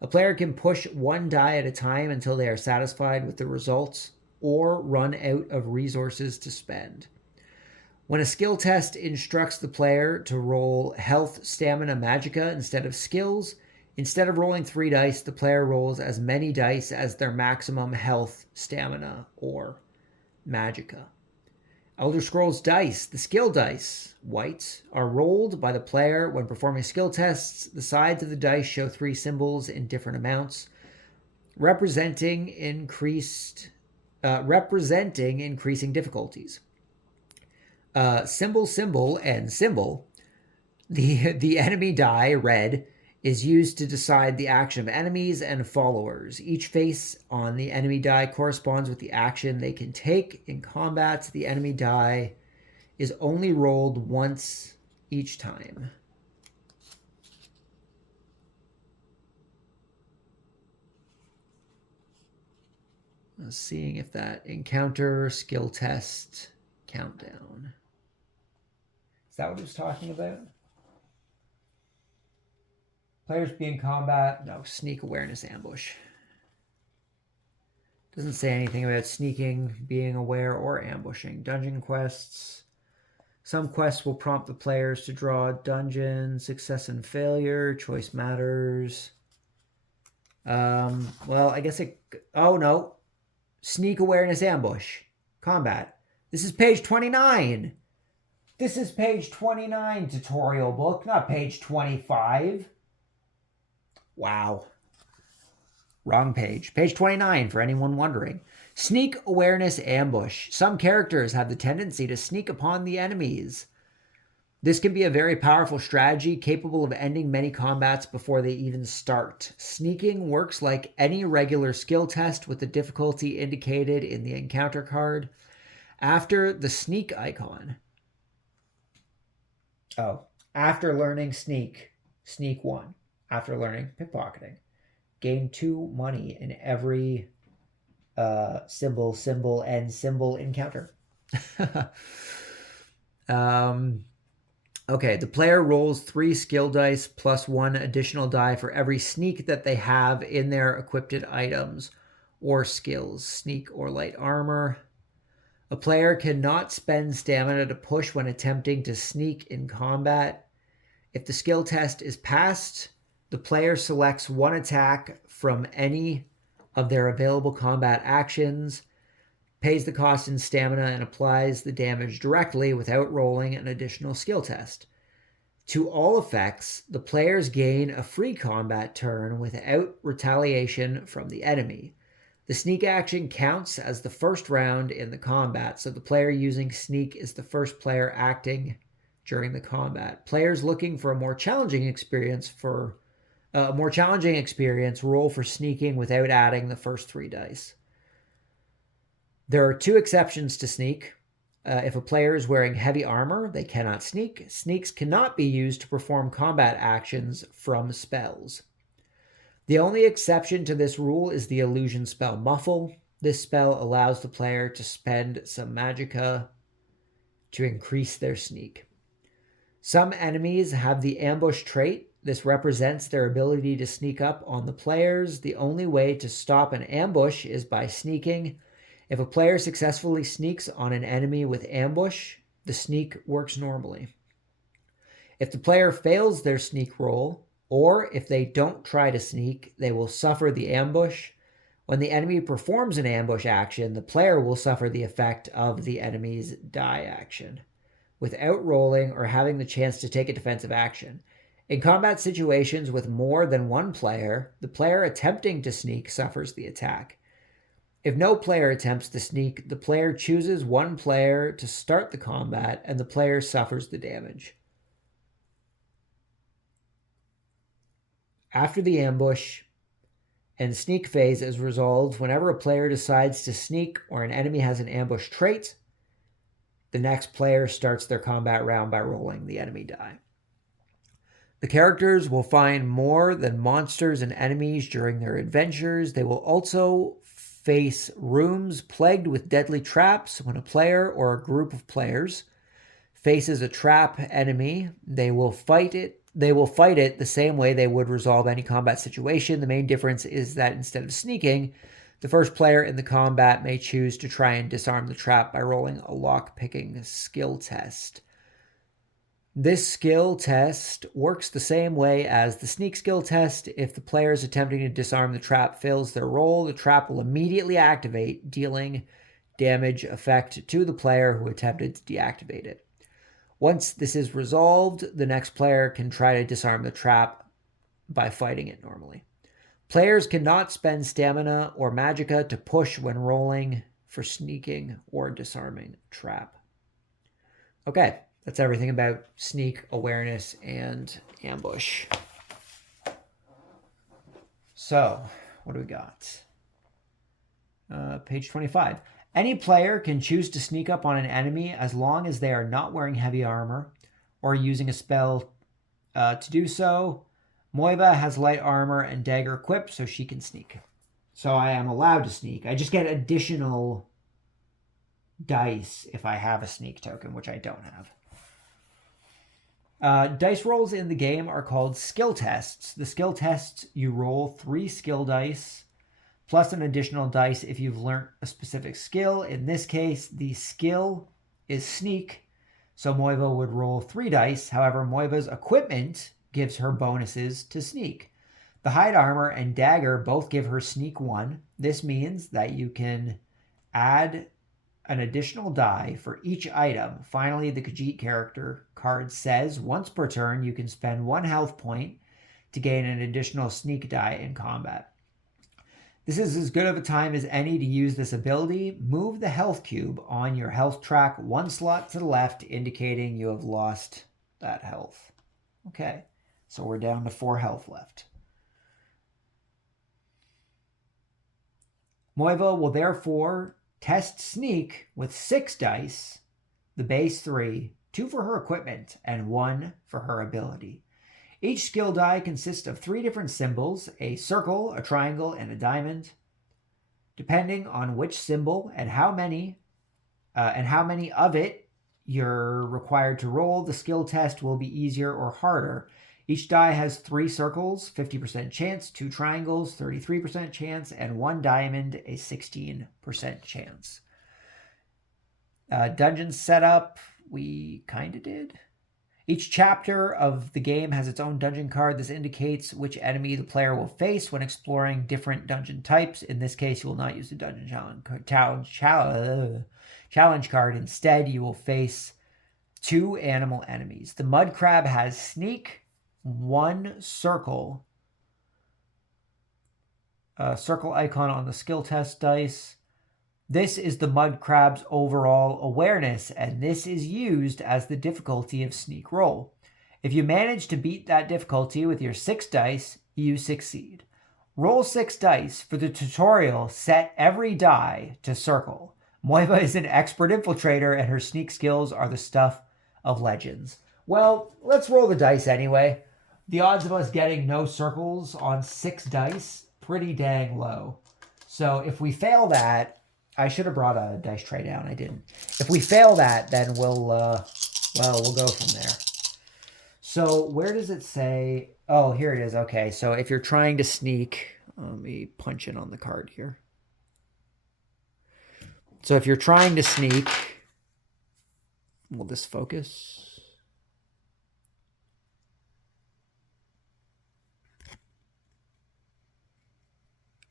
A player can push 1 die at a time until they are satisfied with the results or run out of resources to spend. When a skill test instructs the player to roll health, stamina, magicka instead of skills, instead of rolling 3 dice, the player rolls as many dice as their maximum health, stamina, or magicka. Elder Scrolls dice, the skill dice, whites, are rolled by the player when performing skill tests. The sides of the dice show 3 symbols in different amounts, representing increasing difficulties. Symbol, and symbol. The enemy die, red, is used to decide the action of enemies and followers. Each face on the enemy die corresponds with the action they can take. In combat, the enemy die is only rolled once each time. Seeing if that encounter skill test countdown. Is that what it was talking about? Players be in combat. No, sneak awareness ambush. Doesn't say anything about sneaking, being aware, or ambushing. Dungeon quests. Some quests will prompt the players to draw a dungeon. Success and failure. Choice matters. Well, I guess it... Oh, no. Sneak awareness ambush. Combat. This is page 29. This is page 29 tutorial book, not page 25. Wow. Wrong page. Page 29 for anyone wondering. Sneak awareness ambush. Some characters have the tendency to sneak upon the enemies. This can be a very powerful strategy capable of ending many combats before they even start. Sneaking works like any regular skill test with the difficulty indicated in the encounter card. After the sneak icon. After learning sneak 1. After learning pickpocketing. Gain 2 money in every symbol, and symbol encounter. Okay, the player rolls 3 skill dice plus 1 additional die for every sneak that they have in their equipped items or skills, sneak or light armor. A player cannot spend stamina to push when attempting to sneak in combat. If the skill test is passed, the player selects 1 attack from any of their available combat actions, pays the cost in stamina, and applies the damage directly without rolling an additional skill test. To all effects, the players gain a free combat turn without retaliation from the enemy. The sneak action counts as the first round in the combat, so the player using sneak is the first player acting during the combat. Players looking for a more challenging experience roll for sneaking without adding the first 3 dice. There are 2 exceptions to sneak. If a player is wearing heavy armor, they cannot sneak. Sneaks cannot be used to perform combat actions from spells. The only exception to this rule is the illusion spell Muffle. This spell allows the player to spend some magicka to increase their sneak. Some enemies have the ambush trait. This represents their ability to sneak up on the players. The only way to stop an ambush is by sneaking. If a player successfully sneaks on an enemy with ambush, the sneak works normally. If the player fails their sneak roll, or if they don't try to sneak, they will suffer the ambush. When the enemy performs an ambush action, the player will suffer the effect of the enemy's die action, without rolling or having the chance to take a defensive action. In combat situations with more than one player, the player attempting to sneak suffers the attack. If no player attempts to sneak, the player chooses one player to start the combat, and the player suffers the damage. After the ambush and sneak phase is resolved, whenever a player decides to sneak or an enemy has an ambush trait, the next player starts their combat round by rolling the enemy die. The characters will find more than monsters and enemies during their adventures. They will also face rooms plagued with deadly traps. When a player or a group of players faces a trap enemy, they will fight it the same way they would resolve any combat situation. The main difference is that instead of sneaking, the first player in the combat may choose to try and disarm the trap by rolling a lock-picking skill test. This skill test works the same way as the sneak skill test. If the player is attempting to disarm the trap fails their roll, the trap will immediately activate, dealing damage effect to the player who attempted to deactivate it. Once this is resolved, the next player can try to disarm the trap by fighting it normally. Players cannot spend stamina or magicka to push when rolling for sneaking or disarming a trap. Okay, that's everything about sneak, awareness, and ambush. So, what do we got? Page 25. Any player can choose to sneak up on an enemy as long as they are not wearing heavy armor or using a spell to do so. Moiva has light armor and dagger equipped, so she can sneak. So I am allowed to sneak. I just get additional dice if I have a sneak token, which I don't have. Dice rolls in the game are called skill tests. The skill tests, you roll 3 skill dice plus an additional dice if you've learned a specific skill. In this case, the skill is sneak, so Moiva would roll 3 dice. However, Moiva's equipment gives her bonuses to sneak. The hide armor and dagger both give her sneak 1. This means that you can add an additional die for each item. Finally, the Khajiit character card says once per turn you can spend 1 health point to gain an additional sneak die in combat. This is as good of a time as any to use this ability. Move the health cube on your health track 1 slot to the left, indicating you have lost that health. Okay, so we're down to 4 health left. Moiva will therefore test sneak with 6 dice, the base 3, 2 for her equipment, and 1 for her ability. Each skill die consists of 3 different symbols, a circle, a triangle, and a diamond. Depending on which symbol and how many of it you're required to roll, the skill test will be easier or harder. Each die has 3 circles, 50% chance, 2 triangles, 33% chance, and 1 diamond, a 16% chance. Dungeon setup, we kind of did. Each chapter of the game has its own dungeon card. This indicates which enemy the player will face when exploring different dungeon types. In this case, you will not use the dungeon challenge card. Instead, you will face 2 animal enemies. The mud crab has sneak, 1 circle, a circle icon on the skill test dice. This is the mud crab's overall awareness, and this is used as the difficulty of sneak roll. If you manage to beat that difficulty with your 6 dice, you succeed. Roll 6 dice. For the tutorial, set every die to circle. Moiva is an expert infiltrator, and her sneak skills are the stuff of legends. Well, let's roll the dice anyway. The odds of us getting no circles on 6 dice, pretty dang low. So if we fail that, I should have brought a dice tray down. I didn't. If we fail that, then we'll go from there. So where does it say? Oh, here it is. Okay, so if you're trying to sneak, let me punch in on the card here. So if you're trying to sneak, will this focus?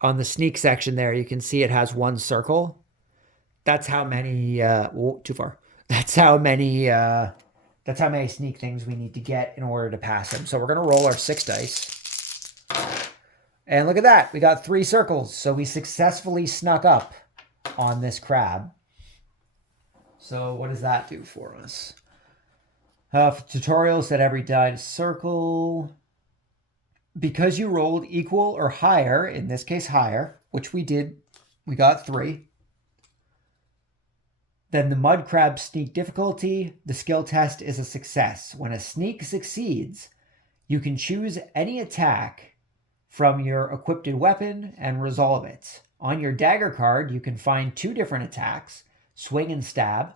On the sneak section there, you can see it has 1 circle. That's how many, too far. That's how many sneak things we need to get in order to pass him. So we're going to roll our 6 dice. And look at that. We got 3 circles. So we successfully snuck up on this crab. So what does that do for us? Tutorial set every die to circle. Because you rolled equal or higher, in this case higher, which we did, we got 3. Then the mud crab sneak difficulty, the skill test is a success. When a sneak succeeds, you can choose any attack from your equipped weapon and resolve it. On your dagger card, you can find 2 different attacks, swing and stab.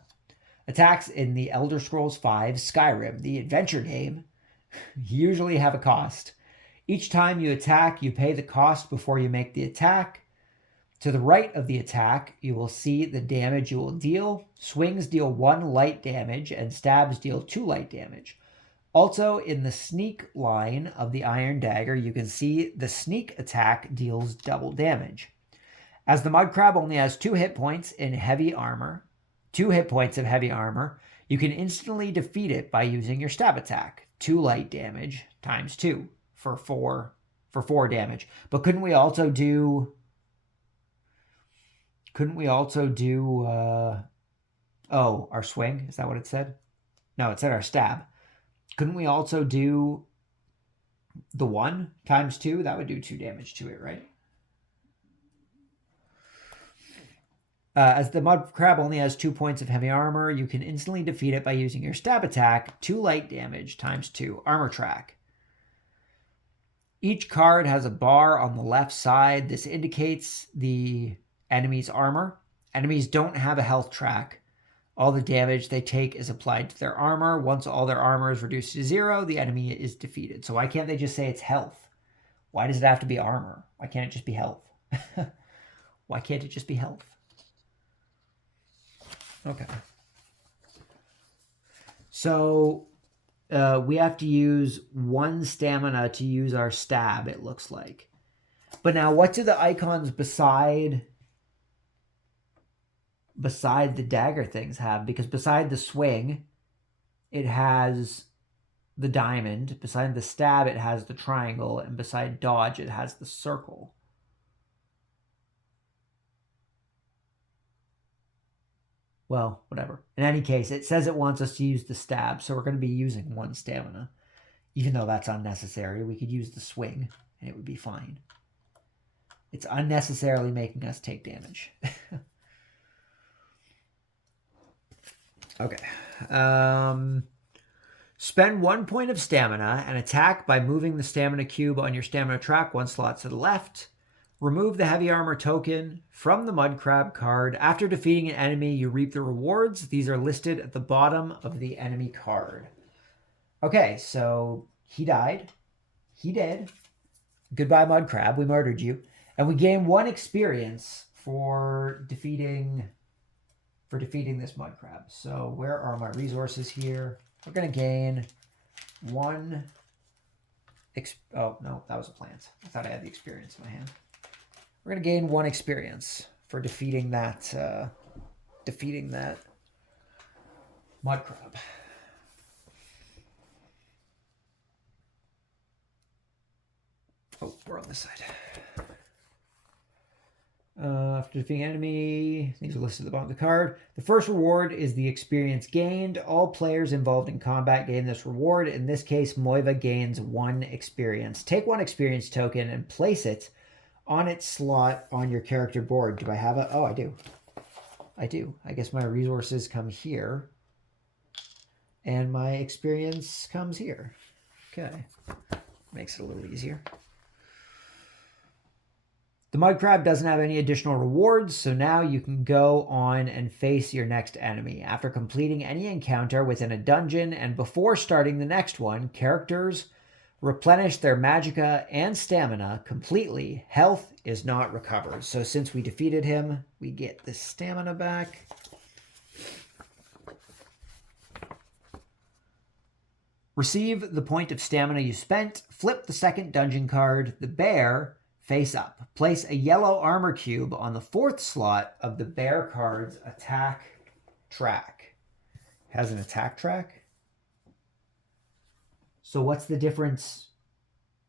Attacks in the Elder Scrolls V Skyrim, the adventure game, usually have a cost. Each time you attack, you pay the cost before you make the attack. To the right of the attack, you will see the damage you will deal. Swings deal 1 light damage and stabs deal 2 light damage. Also, in the sneak line of the iron dagger, you can see the sneak attack deals double damage. As the mud crab only has 2 hit points in heavy armor, 2 hit points of heavy armor, you can instantly defeat it by using your stab attack. 2 light damage times 2 for 4 damage. But couldn't we also do our swing? Is that what it said? No, it said our stab. Couldn't we also do the 1 times 2? That would do 2 damage to it, right? As the mud crab only has 2 points of heavy armor, you can instantly defeat it by using your stab attack, 2 light damage times 2 armor track. Each card has a bar on the left side. This indicates the enemy's armor. Enemies don't have a health track. All the damage they take is applied to their armor. Once all their armor is reduced to 0, the enemy is defeated. So why can't they just say it's health? Why does it have to be armor? Why can't it just be health? Why can't it just be health? Okay. So we have to use 1 stamina to use our stab, it looks like. But now, what do the icons beside the dagger things have? Because beside the swing, it has the diamond. Beside the stab, it has the triangle. And beside dodge, it has the circle. Well, whatever. In any case, it says it wants us to use the stab, so we're going to be using 1 stamina. Even though that's unnecessary, we could use the swing, and it would be fine. It's unnecessarily making us take damage. Okay. Spend 1 point of stamina and attack by moving the stamina cube on your stamina track 1 slot to the left. Remove the heavy armor token from the mud crab card. After defeating an enemy, you reap the rewards. These are listed at the bottom of the enemy card. Okay, so he died. He did. Goodbye, mud crab. We murdered you. And we gain 1 experience for defeating this mud crab. So where are my resources here? We're going to gain 1... oh, no, that was a plant. I thought I had the experience in my hand. We're going to gain 1 experience for defeating that mud crab. Oh, we're on this side. After defeating enemy, things are listed at the bottom of the card. The first reward is the experience gained. All players involved in combat gain this reward. In this case, Moiva gains 1 experience. Take 1 experience token and place it on its slot on your character board. Do I have it? Oh, I do. I do. I guess my resources come here. And my experience comes here. Okay. Makes it a little easier. The mud crab doesn't have any additional rewards, so now you can go on and face your next enemy. After completing any encounter within a dungeon and before starting the next one, characters replenish their magicka and stamina completely. Health is not recovered. So since we defeated him, we get the stamina back. Receive the point of stamina you spent. Flip the second dungeon card, the bear, face up. Place a yellow armor cube on the 4th slot of the bear card's attack track. It has an attack track? So what's the difference?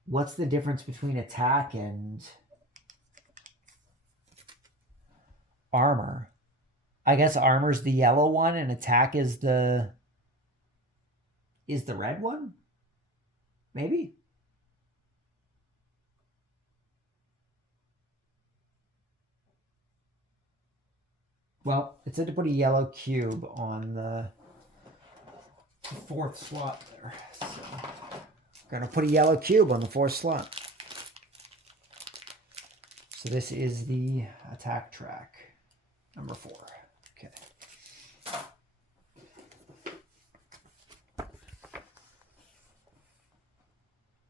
What's the difference between attack and armor? I guess armor's the yellow one and attack is the red one? Maybe? Well, it said to put a yellow cube on the 4th slot there. So we're going to put a yellow cube on the 4th slot. So this is the attack track, number 4. Okay.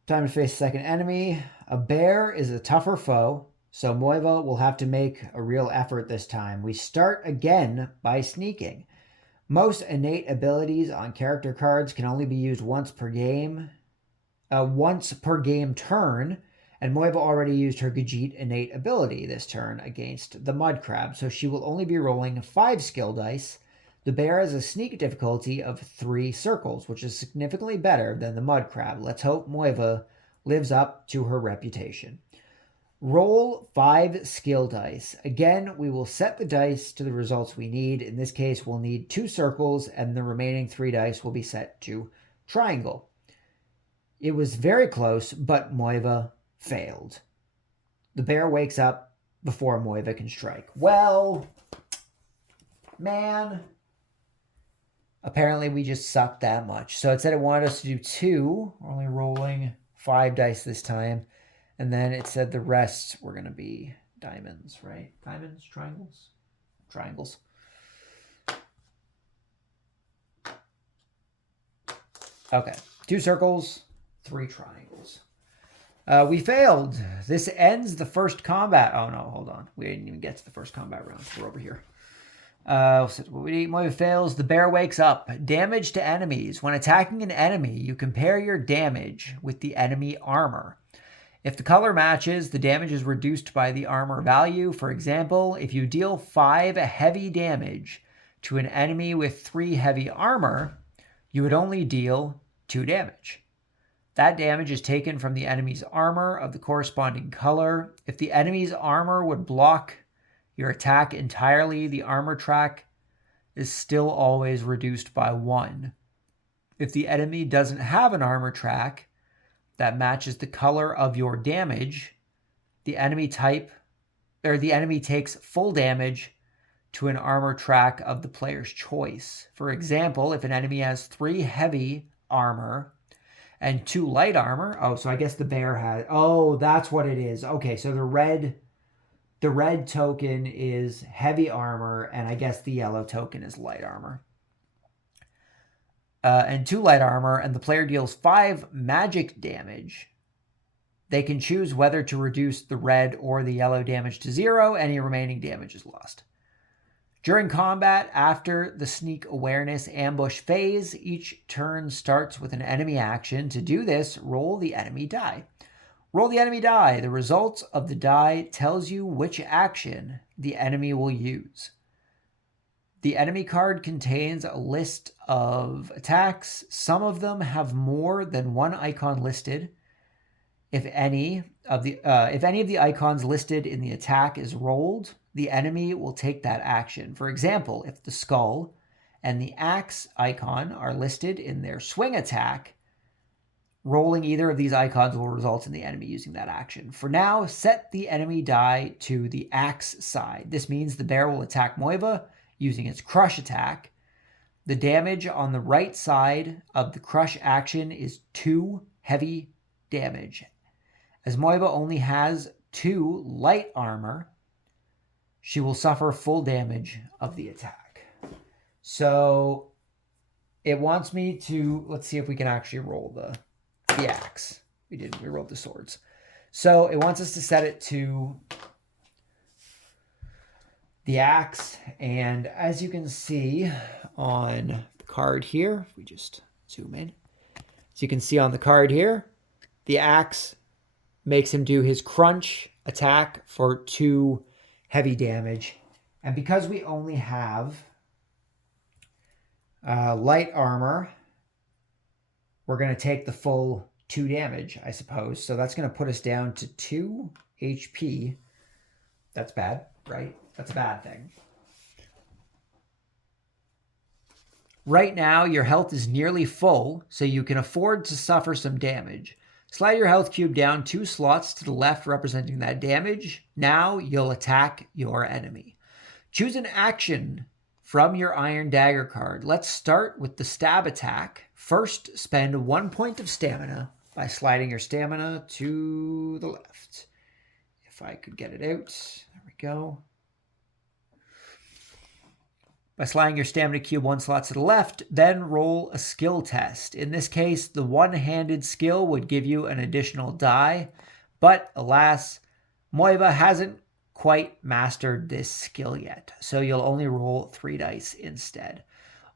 Time to face the second enemy. A bear is a tougher foe, so Moiva will have to make a real effort this time. We start again by sneaking. Most innate abilities on character cards can only be used once per game turn, and Moiva already used her Gajit innate ability this turn against the mud crab, so she will only be rolling 5 skill dice. The bear has a sneak difficulty of 3 circles, which is significantly better than the mud crab. Let's hope Moiva lives up to her reputation. Roll 5 skill dice. Again, we will set the dice to the results we need. In this case, we'll need 2 circles, and the remaining 3 dice will be set to triangle. It was very close, but Moiva failed. The bear wakes up before Moiva can strike. Well, man. Apparently, we just sucked that much. So it said it wanted us to do 2. We're only rolling 5 dice this time. And then it said the rest were going to be diamonds, right? Diamonds, triangles? Triangles. Okay. 2 circles, 3 triangles. We failed. This ends the first combat. Oh, no, hold on. We didn't even get to the first combat round. We're over here. Moiva fails. The bear wakes up. Damage to enemies. When attacking an enemy, you compare your damage with the enemy armor. If the color matches, the damage is reduced by the armor value. For example, if you deal 5 heavy damage to an enemy with 3 heavy armor, you would only deal 2 damage. That damage is taken from the enemy's armor of the corresponding color. If the enemy's armor would block your attack entirely, the armor track is still always reduced by 1. If the enemy doesn't have an armor track that matches the color of your damage, the enemy takes full damage to an armor track of the player's choice. For example, if an enemy has 3 heavy armor and 2 light armor, so I guess the bear had, that's what it is. Okay, so the red token is heavy armor, and I guess the yellow token is light armor. And 2 light armor, and the player deals 5 magic damage. They can choose whether to reduce the red or the yellow damage to 0. Any remaining damage is lost. During combat, after the sneak awareness ambush phase, each turn starts with an enemy action. To do this, roll the enemy die. Roll the enemy die. The result of the die tells you which action the enemy will use. The enemy card contains a list of attacks. Some of them have more than one icon listed. If any of the icons listed in the attack is rolled, the enemy will take that action. For example, if the skull and the axe icon are listed in their swing attack, rolling either of these icons will result in the enemy using that action. For now, set the enemy die to the axe side. This means the bear will attack Moiva using its crush attack. The damage on the right side of the crush action is 2 heavy damage. As Moiva only has 2 light armor, she will suffer full damage of the attack. So it wants me to, let's see if we can actually roll the axe. We didn't, we rolled the swords. So it wants us to set it to the axe. And as you can see on the card here, if we just zoom in, as you can see on the card here, the axe makes him do his crunch attack for 2 heavy damage. And because we only have light armor, we're going to take the full 2 damage, I suppose. So that's going to put us down to 2 HP. That's bad, right? That's a bad thing. Right now, your health is nearly full, so you can afford to suffer some damage. Slide your health cube down 2 slots to the left, representing that damage. Now you'll attack your enemy. Choose an action from your Iron Dagger card. Let's start with the stab attack. First, spend 1 point of stamina by sliding your stamina to the left. If I could get it out. There we go. By sliding your stamina cube 1 slot to the left, then roll a skill test. In this case, the one-handed skill would give you an additional die, but alas, Moiva hasn't quite mastered this skill yet, so you'll only roll 3 dice instead.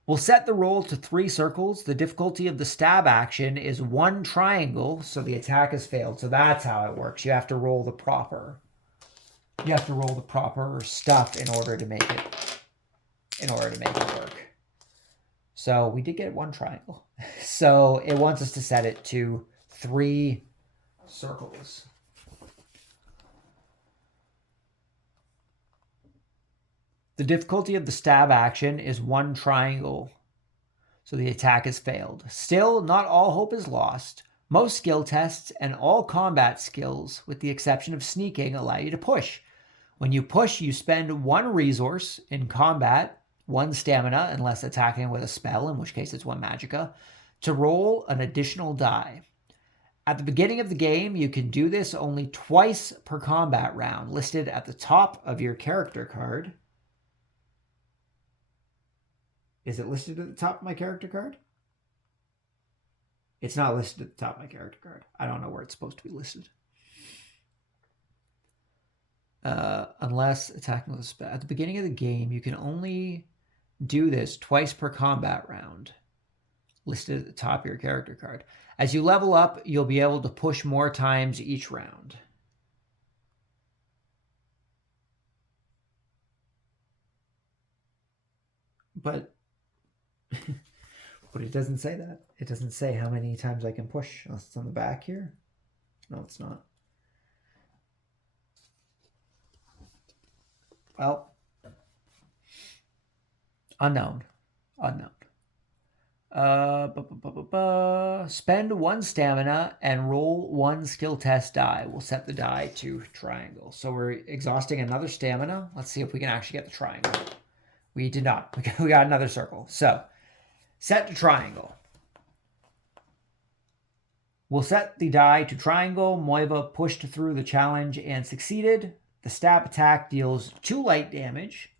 We'll set the roll to 3 circles. The difficulty of the stab action is 1 triangle, so the attack has failed. So that's how it works. You have to roll the proper stuff in order to make it work. So we did get 1 triangle. So it wants us to set it to 3 circles. The difficulty of the stab action is 1 triangle. So the attack has failed. Still, not all hope is lost. Most skill tests and all combat skills, with the exception of sneaking, allow you to push. When you push, you spend 1 resource in combat, 1 stamina, unless attacking with a spell, in which case it's 1 magicka, to roll an additional die. At the beginning of the game, you can do this only twice per combat round, listed at the top of your character card. Is it listed at the top of my character card? It's not listed at the top of my character card. I don't know where it's supposed to be listed. Unless attacking with a spell. At the beginning of the game, you can only do this twice per combat round, listed at the top of your character card. As you level up, you'll be able to push more times each round. But it doesn't say that. It doesn't say how many times I can push. Unless it's on the back here. No, it's not. Well, unknown. Spend 1 stamina and roll 1 skill test die. We'll set the die to triangle. So we're exhausting another stamina. Let's see if we can actually get the triangle. We did not. We got another circle. So set to triangle. We'll set the die to triangle. Moiva pushed through the challenge and succeeded. The stab attack deals 2 light damage,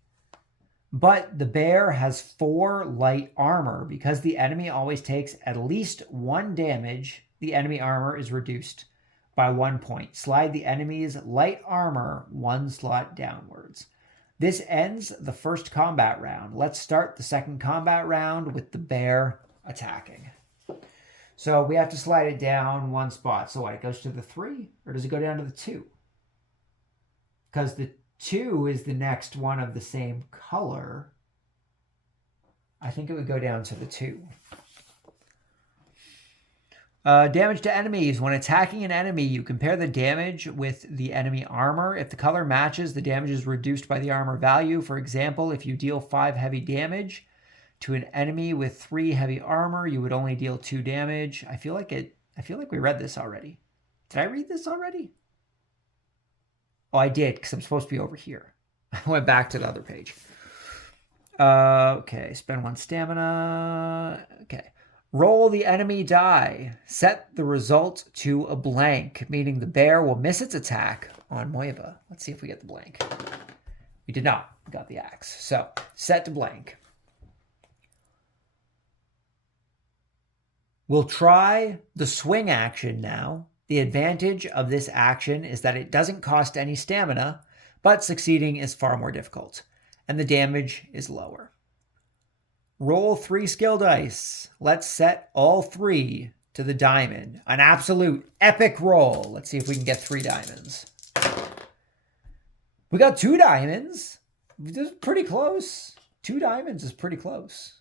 but the bear has 4 light armor. Because the enemy always takes at least 1 damage, the enemy armor is reduced by 1 point. Slide the enemy's light armor 1 slot downwards. This ends the first combat round. Let's start the second combat round with the bear attacking. So we have to slide it down one spot. So what, it goes to the 3 or does it go down to the 2? Because the 2 is the next one of the same color. I think it would go down to the 2. Damage to enemies. When attacking an enemy, you compare the damage with the enemy armor. If the color matches, the damage is reduced by the armor value. For example, if you deal 5 heavy damage to an enemy with 3 heavy armor, you would only deal 2 damage. I feel like we read this already. Did I read this already? Oh, I did, because I'm supposed to be over here. I went back to the other page. Okay, spend 1 stamina. Okay. Roll the enemy die. Set the result to a blank, meaning the bear will miss its attack on Moiva. Let's see if we get the blank. We did not. We got the axe. So, set to blank. We'll try the swing action now. The advantage of this action is that it doesn't cost any stamina, but succeeding is far more difficult, and the damage is lower. Roll 3 skill dice. Let's set all 3 to the diamond. An absolute epic roll. Let's see if we can get 3 diamonds. We got 2 diamonds. This is pretty close. 2 diamonds is pretty close.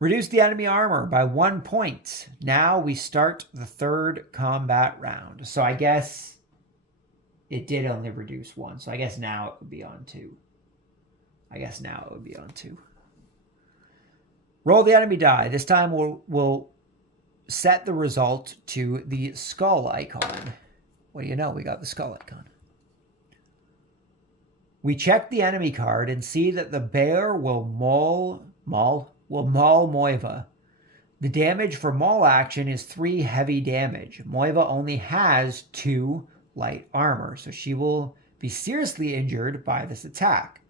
Reduce the enemy armor by 1 point. Now we start the third combat round. So I guess it did only reduce 1. So I guess now it would be on 2. Roll the enemy die. This time we'll set the result to the skull icon. What do you know? We got the skull icon. We check the enemy card and see that the bear will maul Moiva. The damage for maul action is 3 heavy damage. Moiva only has 2 light armor, so she will be seriously injured by this attack.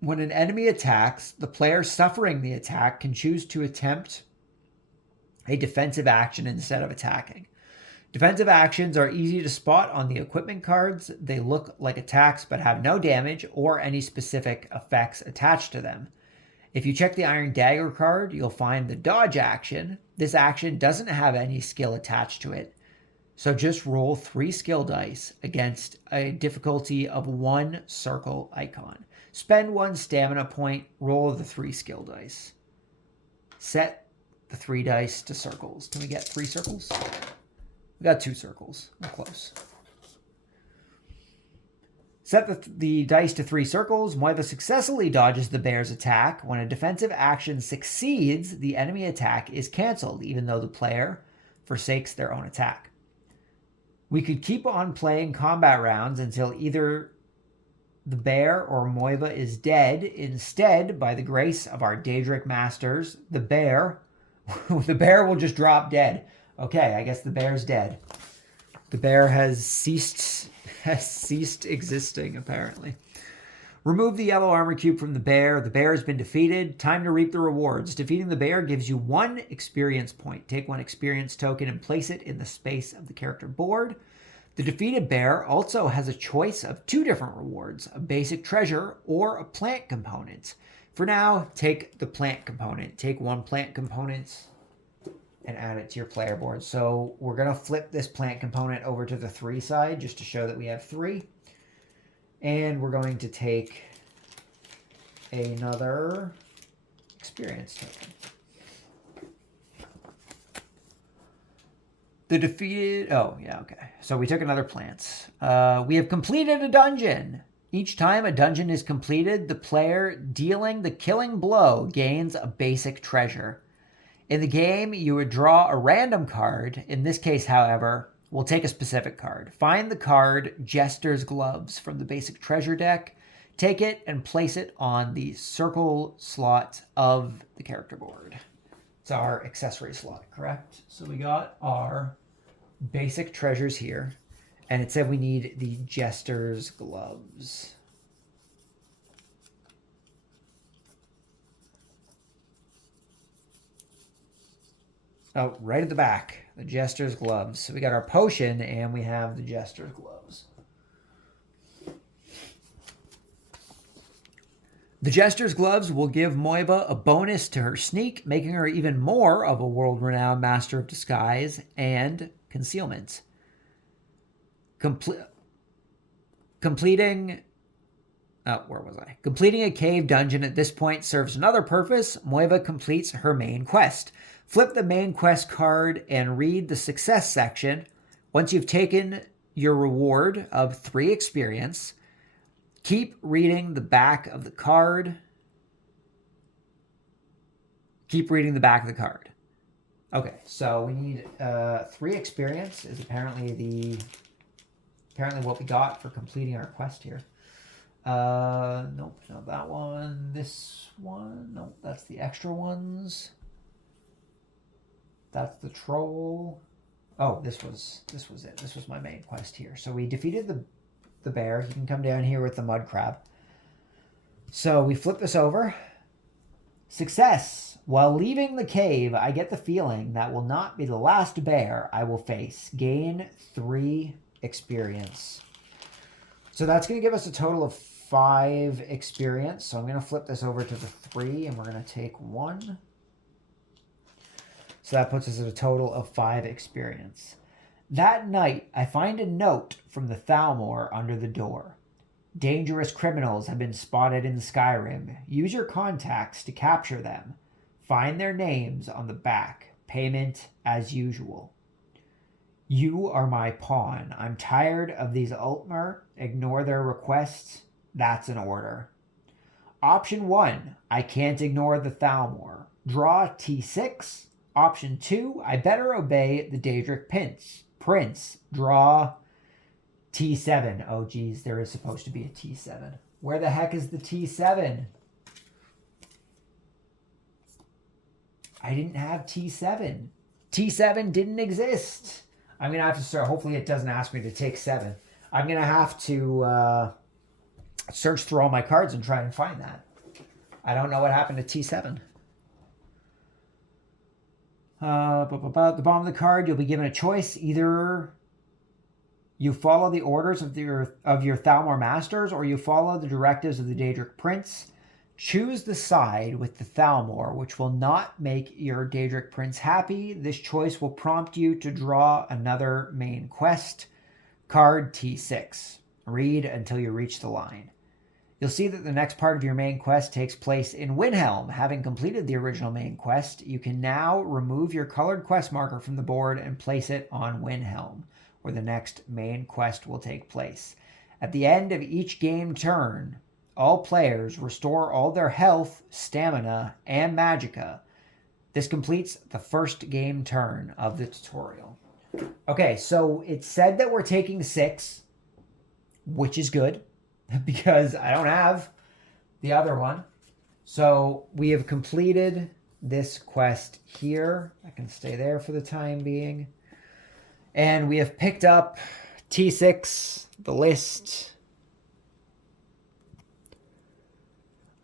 When an enemy attacks, the player suffering the attack can choose to attempt a defensive action instead of attacking. Defensive actions are easy to spot on the equipment cards. They look like attacks but have no damage or any specific effects attached to them. If you check the Iron Dagger card, you'll find the dodge action. This action doesn't have any skill attached to it. So just roll 3 skill dice against a difficulty of 1 circle icon. Spend 1 stamina point, roll the 3 skill dice. Set the 3 dice to circles. Can we get 3 circles? We got 2 circles. We're close. Set the dice to 3 circles. Moiva successfully dodges the bear's attack. When a defensive action succeeds, the enemy attack is canceled, even though the player forsakes their own attack. We could keep on playing combat rounds until either the bear or Moiva is dead. Instead, by the grace of our Daedric masters, the bear will just drop dead. Okay, I guess the bear's dead. The bear has ceased existing, apparently. Remove the yellow armor cube from the bear. The bear has been defeated. Time to reap the rewards. Defeating the bear gives you 1 experience point. Take 1 experience token and place it in the space of the character board. The defeated bear also has a choice of 2 different rewards, a basic treasure or a plant component. For now, take the plant component. Take 1 plant component and add it to your player board. So we're going to flip this plant component over to the 3 side just to show that we have 3. And we're going to take another experience token. The defeated... Oh, yeah, okay. So we took another plant. We have completed a dungeon. Each time a dungeon is completed, the player dealing the killing blow gains a basic treasure. In the game, you would draw a random card. In this case, however, we'll take a specific card. Find the card Jester's Gloves from the basic treasure deck. Take it and place it on the circle slot of the character board. It's our accessory slot, correct? So we got our basic treasures here. And it said we need the Jester's Gloves. Oh, right at the back. The Jester's Gloves. So we got our potion and we have the Jester's Gloves. The Jester's Gloves will give Moiva a bonus to her sneak, making her even more of a world-renowned master of disguise and concealment. Completing a cave dungeon at this point serves another purpose. Moiva completes her main quest. Flip the main quest card and read the success section. Once you've taken your reward of 3 experience, keep reading the back of the card. Keep reading the back of the card. Okay, so we need 3 experience is apparently what we got for completing our quest here. Nope, not that one. This one. Nope, that's the extra ones. That's the troll. Oh, this was it. This was my main quest here. So we defeated the bear. He can come down here with the mud crab. So we flip this over. Success. While leaving the cave, I get the feeling that will not be the last bear I will face. Gain 3 experience. So that's going to give us a total of 5 experience. So I'm going to flip this over to the 3 and we're going to take 1. So that puts us at a total of 5 experience. That night, I find a note from the Thalmor under the door. Dangerous criminals have been spotted in Skyrim. Use your contacts to capture them. Find their names on the back. Payment as usual. You are my pawn. I'm tired of these Altmer. Ignore their requests. That's an order. Option 1, I can't ignore the Thalmor. Draw T6. Option 2, I better obey the Daedric Prince. Draw T7. Oh, geez, there is supposed to be a T7. Where the heck is the T7? I didn't have T7. T7 didn't exist. I'm going to have to start. Hopefully it doesn't ask me to take 7. I'm going to have to search through all my cards and try and find that. I don't know what happened to T7. At the bottom of the card, you'll be given a choice. Either you follow the orders of your Thalmor masters, or you follow the directives of the Daedric Prince. Choose the side with the Thalmor, which will not make your Daedric Prince happy. This choice will prompt you to draw another main quest. Card T6. Read until you reach the line. You'll see that the next part of your main quest takes place in Windhelm. Having completed the original main quest, you can now remove your colored quest marker from the board and place it on Windhelm, where the next main quest will take place. At the end of each game turn, all players restore all their health, stamina, and magicka. This completes the first game turn of the tutorial. Okay, so it said that we're taking 6, which is good, because I don't have the other one. So we have completed this quest here. I can stay there for the time being. And we have picked up T6, the list.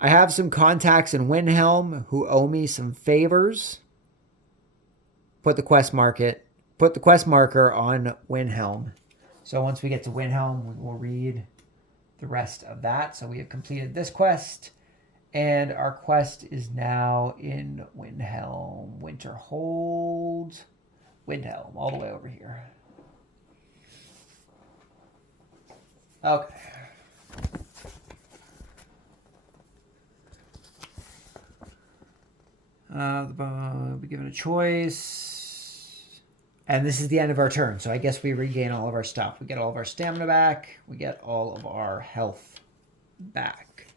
I have some contacts in Windhelm who owe me some favors. Put the quest marker on Windhelm. So once we get to Windhelm, we will read the rest of that. So we have completed this quest, and our quest is now in Windhelm. Winterhold, Windhelm, all the way over here. Okay. Be given a choice. And this is the end of our turn. So I guess we regain all of our stuff. We get all of our stamina back. We get all of our health back.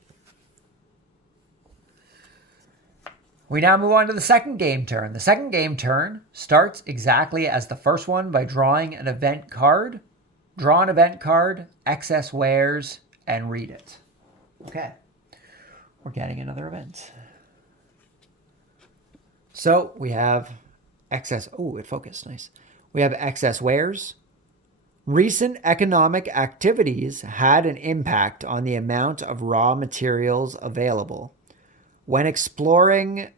We now move on to the second game turn. The second game turn starts exactly as the first one by drawing an event card. Draw an event card, excess wares, and read it. Okay. We're getting another event. So we have excess. Oh, it focused. Nice. We have excess wares. Recent economic activities had an impact on the amount of raw materials available. When exploring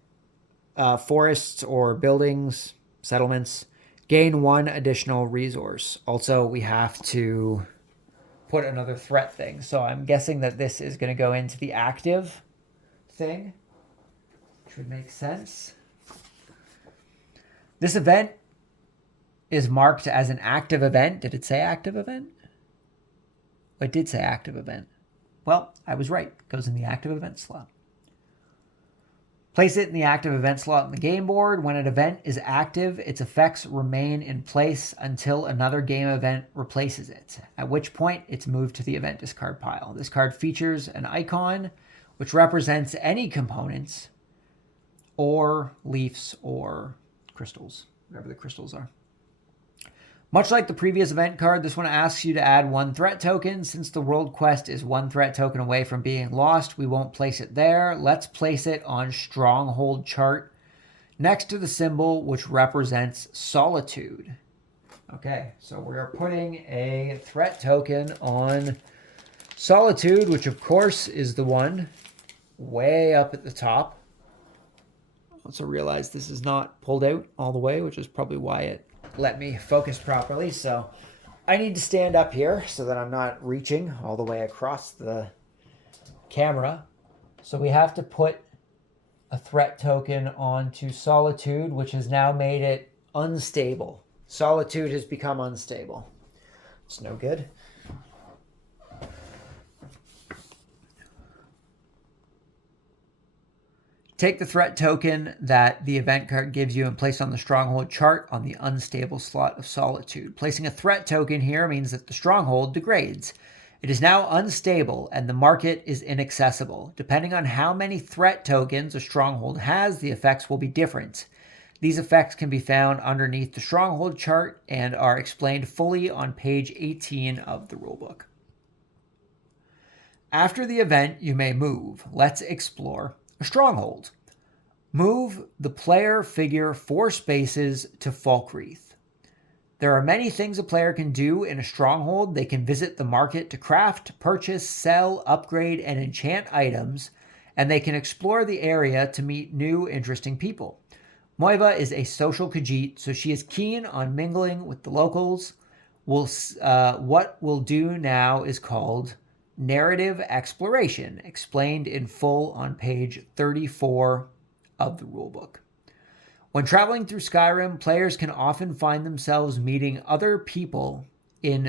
forests or buildings, settlements, Gain 1 additional resource. Also, we have to put another threat thing. So I'm guessing that this is going to go into the active thing, which would make sense. This event is marked as an active event. Did it say active event? It did say active event. Well, I was right. It goes in the active event slot. Place it in the active event slot on the game board. When an event is active, its effects remain in place until another game event replaces it, at which point it's moved to the event discard pile. This card features an icon which represents any components or leaves or crystals, whatever the crystals are. Much like the previous event card, this one asks you to add 1 threat token. Since the world quest is 1 threat token away from being lost, we won't place it there. Let's place it on Stronghold chart next to the symbol which represents solitude. Okay, so we are putting a threat token on solitude, which of course is the one way up at the top. Also realize this is not pulled out all the way, which is probably why it let me focus properly. So I need to stand up here so that I'm not reaching all the way across the camera. So we have to put a threat token onto solitude, which has now made it unstable. Solitude has become unstable. It's no good. Take the threat token that the event card gives you and place it on the stronghold chart on the unstable slot of solitude. Placing a threat token here means that the stronghold degrades. It is now unstable and the market is inaccessible. Depending on how many threat tokens a stronghold has, the effects will be different. These effects can be found underneath the stronghold chart and are explained fully on page 18 of the rulebook. After the event, you may move. Let's explore a stronghold. Move the player figure 4 spaces to Falkreath. There are many things a player can do in a stronghold. They can visit the market to craft, purchase, sell, upgrade, and enchant items, and they can explore the area to meet new, interesting people. Moiva is a social Khajiit, so she is keen on mingling with the locals. What we'll do now is called narrative exploration, explained in full on page 34 of the rulebook. When traveling through Skyrim, players can often find themselves meeting other people or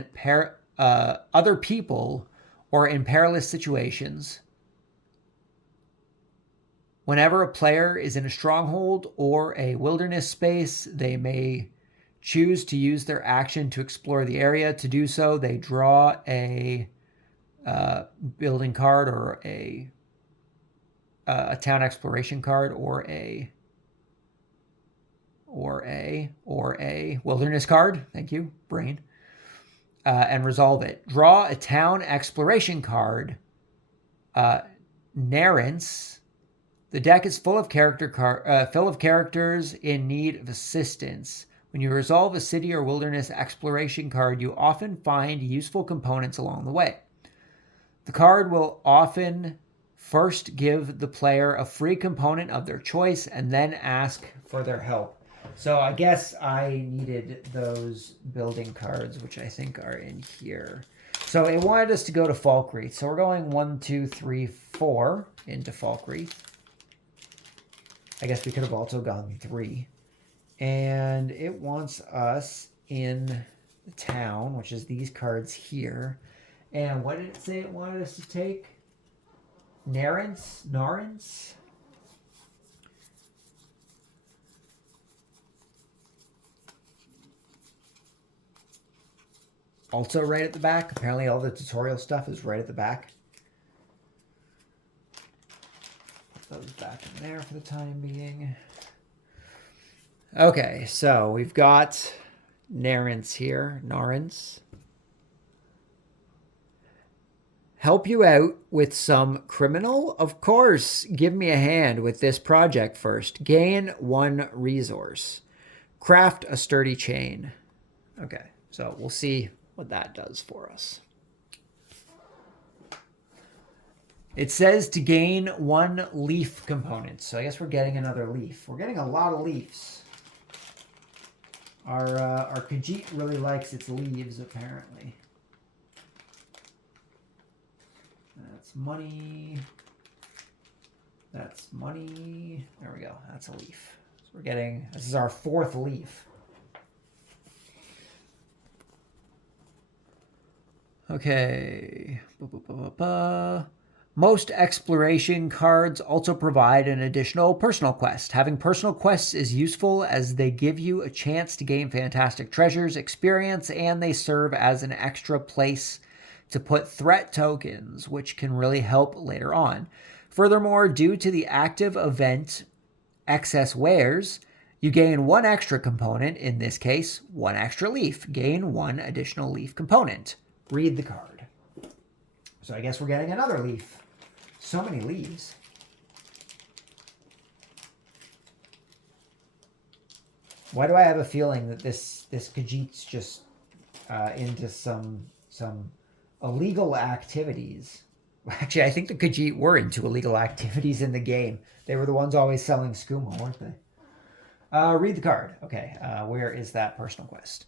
in perilous situations. Whenever a player is in a stronghold or a wilderness space, they may choose to use their action to explore the area. To do so, they draw a building card or a town exploration card or a wilderness card. Thank you, brain. And resolve it. Draw a town exploration card. Narrance. The deck is full of characters in need of assistance. When you resolve a city or wilderness exploration card, you often find useful components along the way. The card will often first give the player a free component of their choice and then ask for their help. So I guess I needed those building cards, which I think are in here. So it wanted us to go to Falkreath. So we're going 1, 2, 3, 4 into Falkreath. I guess we could have also gone 3. And it wants us in the town, which is these cards here. And what did it say it wanted us to take? Narrance? Also right at the back. Apparently all the tutorial stuff is right at the back. Put those back in there for the time being. Okay, so we've got Narrance here. Narrance. Help you out with some criminal? Of course, give me a hand with this project first. Gain 1 resource. Craft a sturdy chain. Okay, so we'll see what that does for us. It says to gain 1 leaf component. So I guess we're getting another leaf. We're getting a lot of leaves. Our Khajiit really likes its leaves, apparently. That's money. That's money. There we go. That's a leaf. So we're getting, this is our 4th leaf. Okay. Most exploration cards also provide an additional personal quest. Having personal quests is useful as they give you a chance to gain fantastic treasures, experience, and they serve as an extra place to put threat tokens, which can really help later on. Furthermore, due to the active event excess wares, you gain 1 extra component, in this case, 1 extra leaf. Gain 1 additional leaf component. Read the card. So I guess we're getting another leaf. So many leaves. Why do I have a feeling that this Khajiit's just into some illegal activities? Actually, I think the Khajiit were into illegal activities in the game. They were the ones always selling skooma, weren't they? Read the card. Okay, where is that personal quest?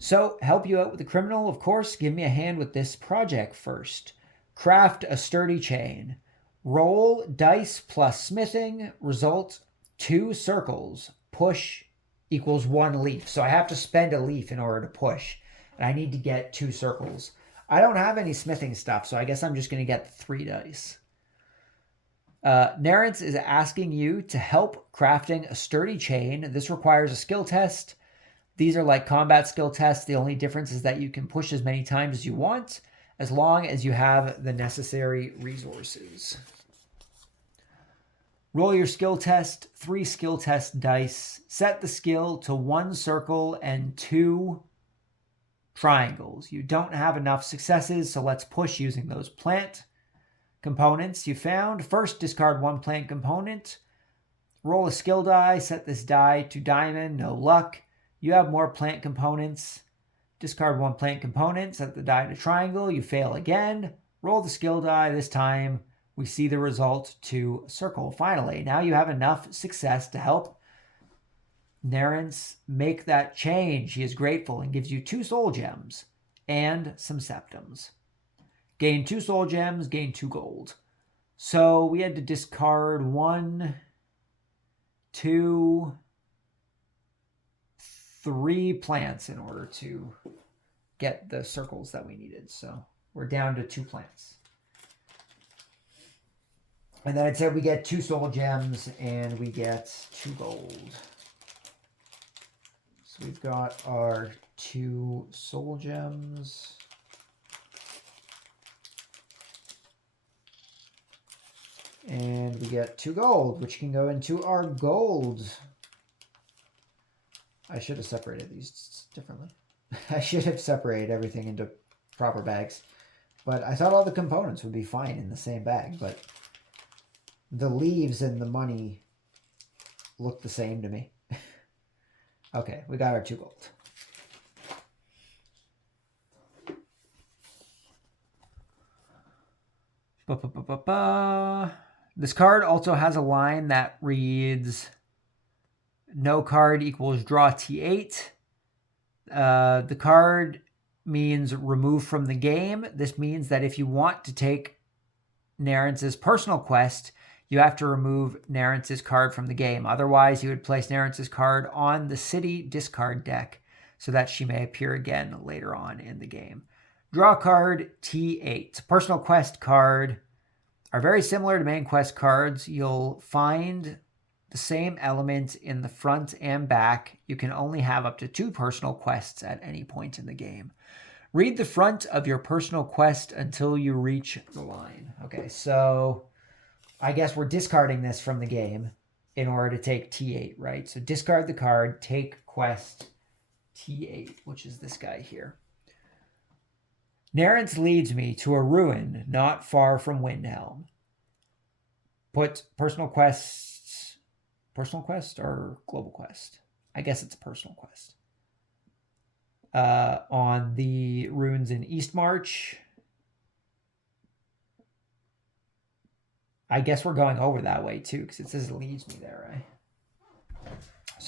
So, help you out with the criminal, of course. Give me a hand with this project first. Craft a sturdy chain. Roll dice plus smithing. Result 2 circles. Push equals 1 leaf. So I have to spend a leaf in order to push. And I need to get 2 circles. I don't have any smithing stuff, so I guess I'm just going to get 3 dice. Narrance is asking you to help crafting a sturdy chain. This requires a skill test. These are like combat skill tests. The only difference is that you can push as many times as you want, as long as you have the necessary resources. Roll your skill test, 3 skill test dice. Set the skill to 1 circle and 2 triangles. You don't have enough successes, so let's push using those plant components you found. First, discard 1 plant component. Roll a skill die. Set this die to diamond. No luck. You have more plant components. Discard 1 plant component. Set the die to triangle. You fail again. Roll the skill die. This time, we see the result to circle. Finally, now you have enough success to help Narrance make that change. He is grateful and gives you 2 soul gems and some septums. Gain 2 soul gems, gain 2 gold. So we had to discard 1, 2, 3 plants in order to get the circles that we needed. So we're down to 2 plants. And then it said we get 2 soul gems and we get 2 gold. So we've got our 2 soul gems. And we get 2 gold, which can go into our gold. I should have separated these differently. I should have separated everything into proper bags. But I thought all the components would be fine in the same bag. But the leaves and the money look the same to me. Okay, we got our 2 gold. This card also has a line that reads, no card equals draw T8. The card means remove from the game. This means that if you want to take Narrance's personal quest, you have to remove Narrance's card from the game. Otherwise, you would place Narrance's card on the city discard deck so that she may appear again later on in the game. Draw card T8. Personal quest card are very similar to main quest cards. You'll find the same element in the front and back. You can only have up to 2 personal quests at any point in the game. Read the front of your personal quest until you reach the line. Okay, so I guess we're discarding this from the game in order to take T8, right? So discard the card, take quest T8, which is this guy here. Narrance leads me to a ruin not far from Windhelm. Put personal quest or global quest? I guess it's a personal quest. On the ruins in Eastmarch. I guess we're going over that way too, because it says it leads me there, right?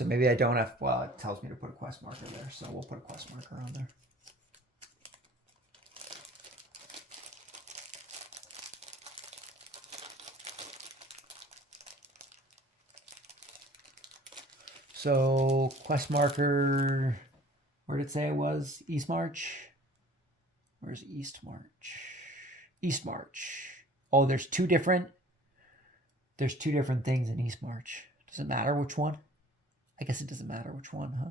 So maybe I don't have, well, it tells me to put a quest marker there. So we'll put a quest marker on there. So quest marker, where did it say it was? East March? Where's East March? East March. Oh, there's two different things in East March. Does it matter which one? I guess it doesn't matter which one, huh?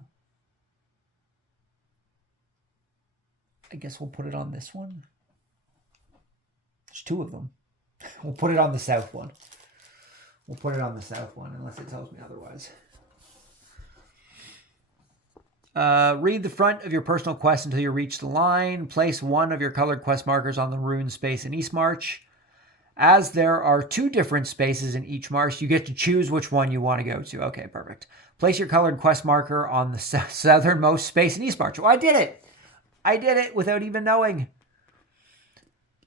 I guess we'll put it on this one. There's two of them. We'll put it on the south one. We'll put it on the south one unless it tells me otherwise. Read the front of your personal quest until you reach the line. Place one of your colored quest markers on the rune space in East March. As there are two different spaces in each march, you get to choose which one you want to go to. Okay, perfect. Place your colored quest marker on the southernmost space in East March. Oh, I did it! I did it without even knowing.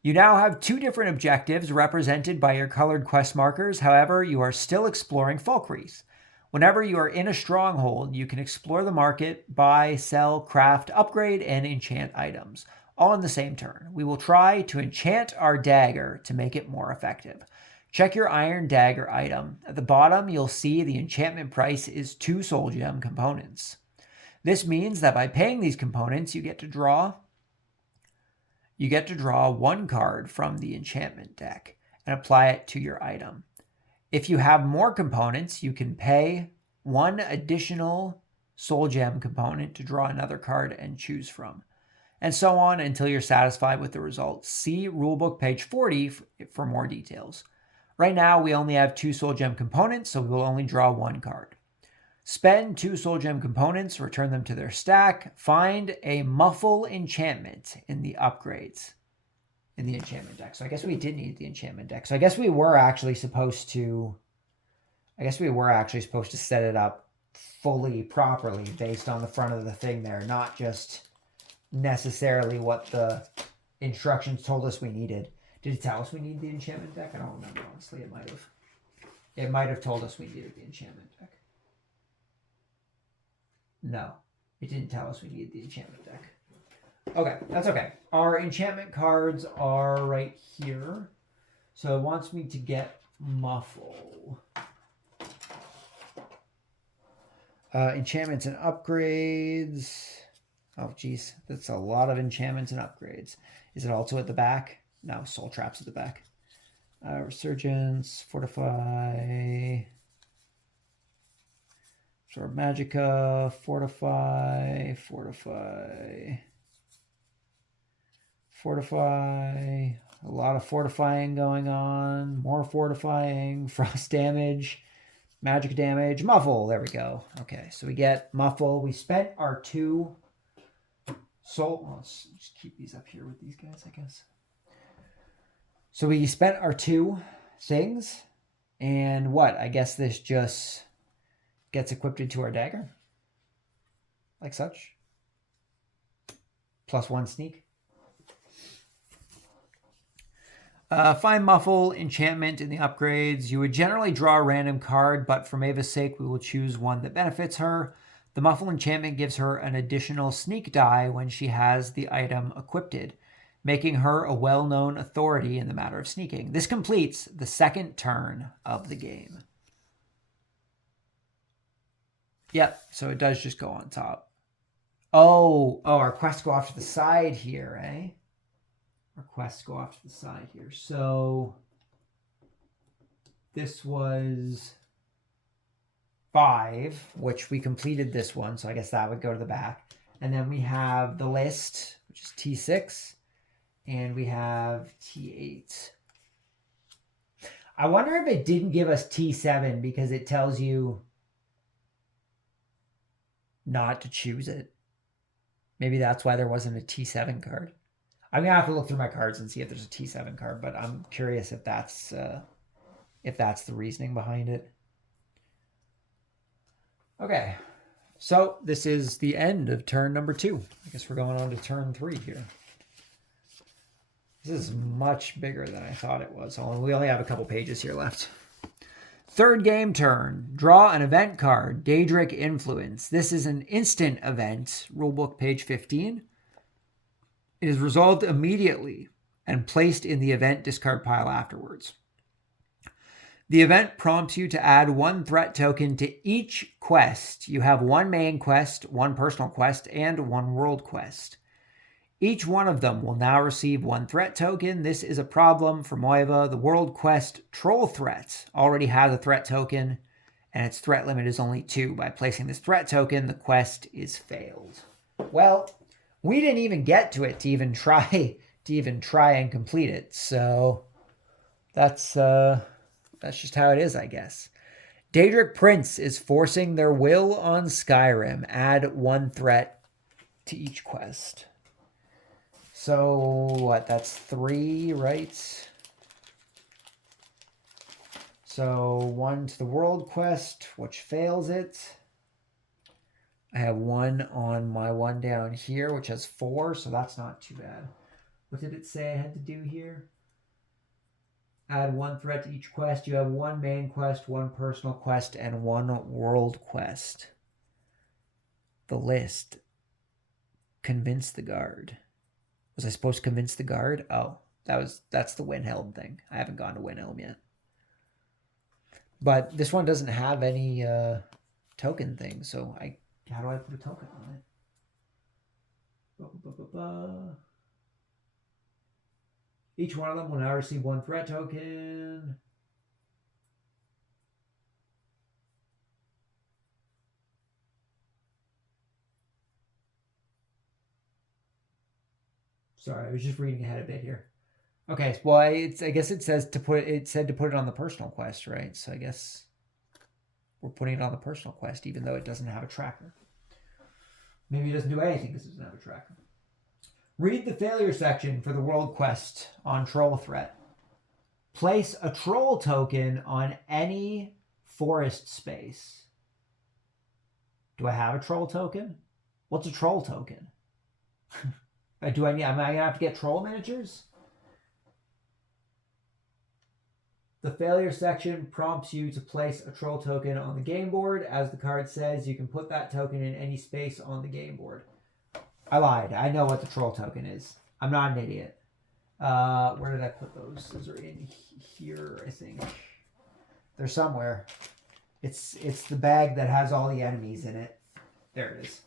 You now have two different objectives represented by your colored quest markers. However, you are still exploring Falkreath. Whenever you are in a stronghold, you can explore the market, buy, sell, craft, upgrade, and enchant items, all in the same turn. We will try to enchant our dagger to make it more effective. Check your iron dagger item. At the bottom, you'll see the enchantment price is 2 soul gem components. This means that by paying these components, you get to draw one card from the enchantment deck and apply it to your item. If you have more components, you can pay 1 additional soul gem component to draw another card and choose from. And so on until you're satisfied with the results. See rulebook page 40 for more details. Right now, we only have 2 soul gem components, so we will only draw 1 card. Spend 2 soul gem components, return them to their stack. Find a muffle enchantment in the upgrades. In the enchantment deck. So I guess we did need the enchantment deck. So I guess we were actually supposed to set it up fully properly based on the front of the thing there, not just necessarily what the instructions told us we needed. Did it tell us we need the enchantment deck? I don't remember, honestly. It might have told us we needed the enchantment deck. No, it didn't tell us we needed the enchantment deck. Okay, that's okay. Our enchantment cards are right here. So it wants me to get Muffle. Enchantments and upgrades. Oh, geez. That's a lot of enchantments and upgrades. Is it also at the back? No, Soul Trap's at the back. Resurgence, Fortify. Sword Magicka, Fortify. A lot of fortifying going on. More fortifying. Frost damage. Magic damage. Muffle. There we go. Okay, so we get Muffle. We spent our 2 soul... Well, let's just keep these up here with these guys, I guess. So we spent our 2 things. And what? I guess this just gets equipped to our dagger. Like such. +1 sneak. Find Muffle enchantment in the upgrades. You would generally draw a random card, but for Mavis' sake, we will choose one that benefits her. The Muffle enchantment gives her an additional sneak die when she has the item equipped, making her a well-known authority in the matter of sneaking. This completes the 2nd turn of the game. Yep, so it does just go on top. Oh, our quests go off to the side here, eh? Our quests go off to the side here. So this was 5, which we completed this one. So I guess that would go to the back. And then we have the list, which is T6. And we have T8. I wonder if it didn't give us T7 because it tells you not to choose it. Maybe that's why there wasn't a T7 card. I'm gonna have to look through my cards and see if there's a T7 card, but I'm curious if that's the reasoning behind it. Okay, so this is the end of turn number 2. I guess we're going on to turn 3 here. This is much bigger than I thought it was. We only have a couple pages here left. Third game turn. Draw an event card, Daedric Influence. This is an instant event, rulebook page 15. It is resolved immediately and placed in the event discard pile afterwards. The event prompts you to add 1 threat token to each quest. You have 1 main quest, 1 personal quest, and 1 world quest. Each one of them will now receive 1 threat token. This is a problem for Moiva. The world quest Troll Threat already has a threat token, and its threat limit is only 2. By placing this threat token, the quest is failed. Well, we didn't even get to it to even try and complete it. So that's just how it is, I guess. Daedric Prince is forcing their will on Skyrim. Add 1 threat to each quest. So what? That's 3, right? So 1 to the world quest, which fails it. I have 1 on my one down here, which has 4, so that's not too bad. What did it say I had to do here? Add 1 threat to each quest. You have 1 main quest, 1 personal quest, and 1 world quest. The list. Convince the guard. Was I supposed to convince the guard? Oh, that's the Windhelm thing. I haven't gone to Windhelm yet. But this one doesn't have any token thing, so how do I put a token on it? Each one of them will now receive 1 threat token. Sorry, I was just reading ahead a bit here. Okay, well, I guess it said to put it on the personal quest, right? So I guess we're putting it on the personal quest, even though it doesn't have a tracker. Maybe it doesn't do anything because it doesn't have a tracker. Read the failure section for the world quest on Troll Threat. Place a troll token on any forest space. Do I have a troll token? What's a troll token? Am I gonna have to get troll miniatures? The failure section prompts you to place a troll token on the game board. As the card says, you can put that token in any space on the game board. I lied. I know what the troll token is. I'm not an idiot. Where did I put those? Those are in here, I think. They're somewhere. It's the bag that has all the enemies in it. There it is.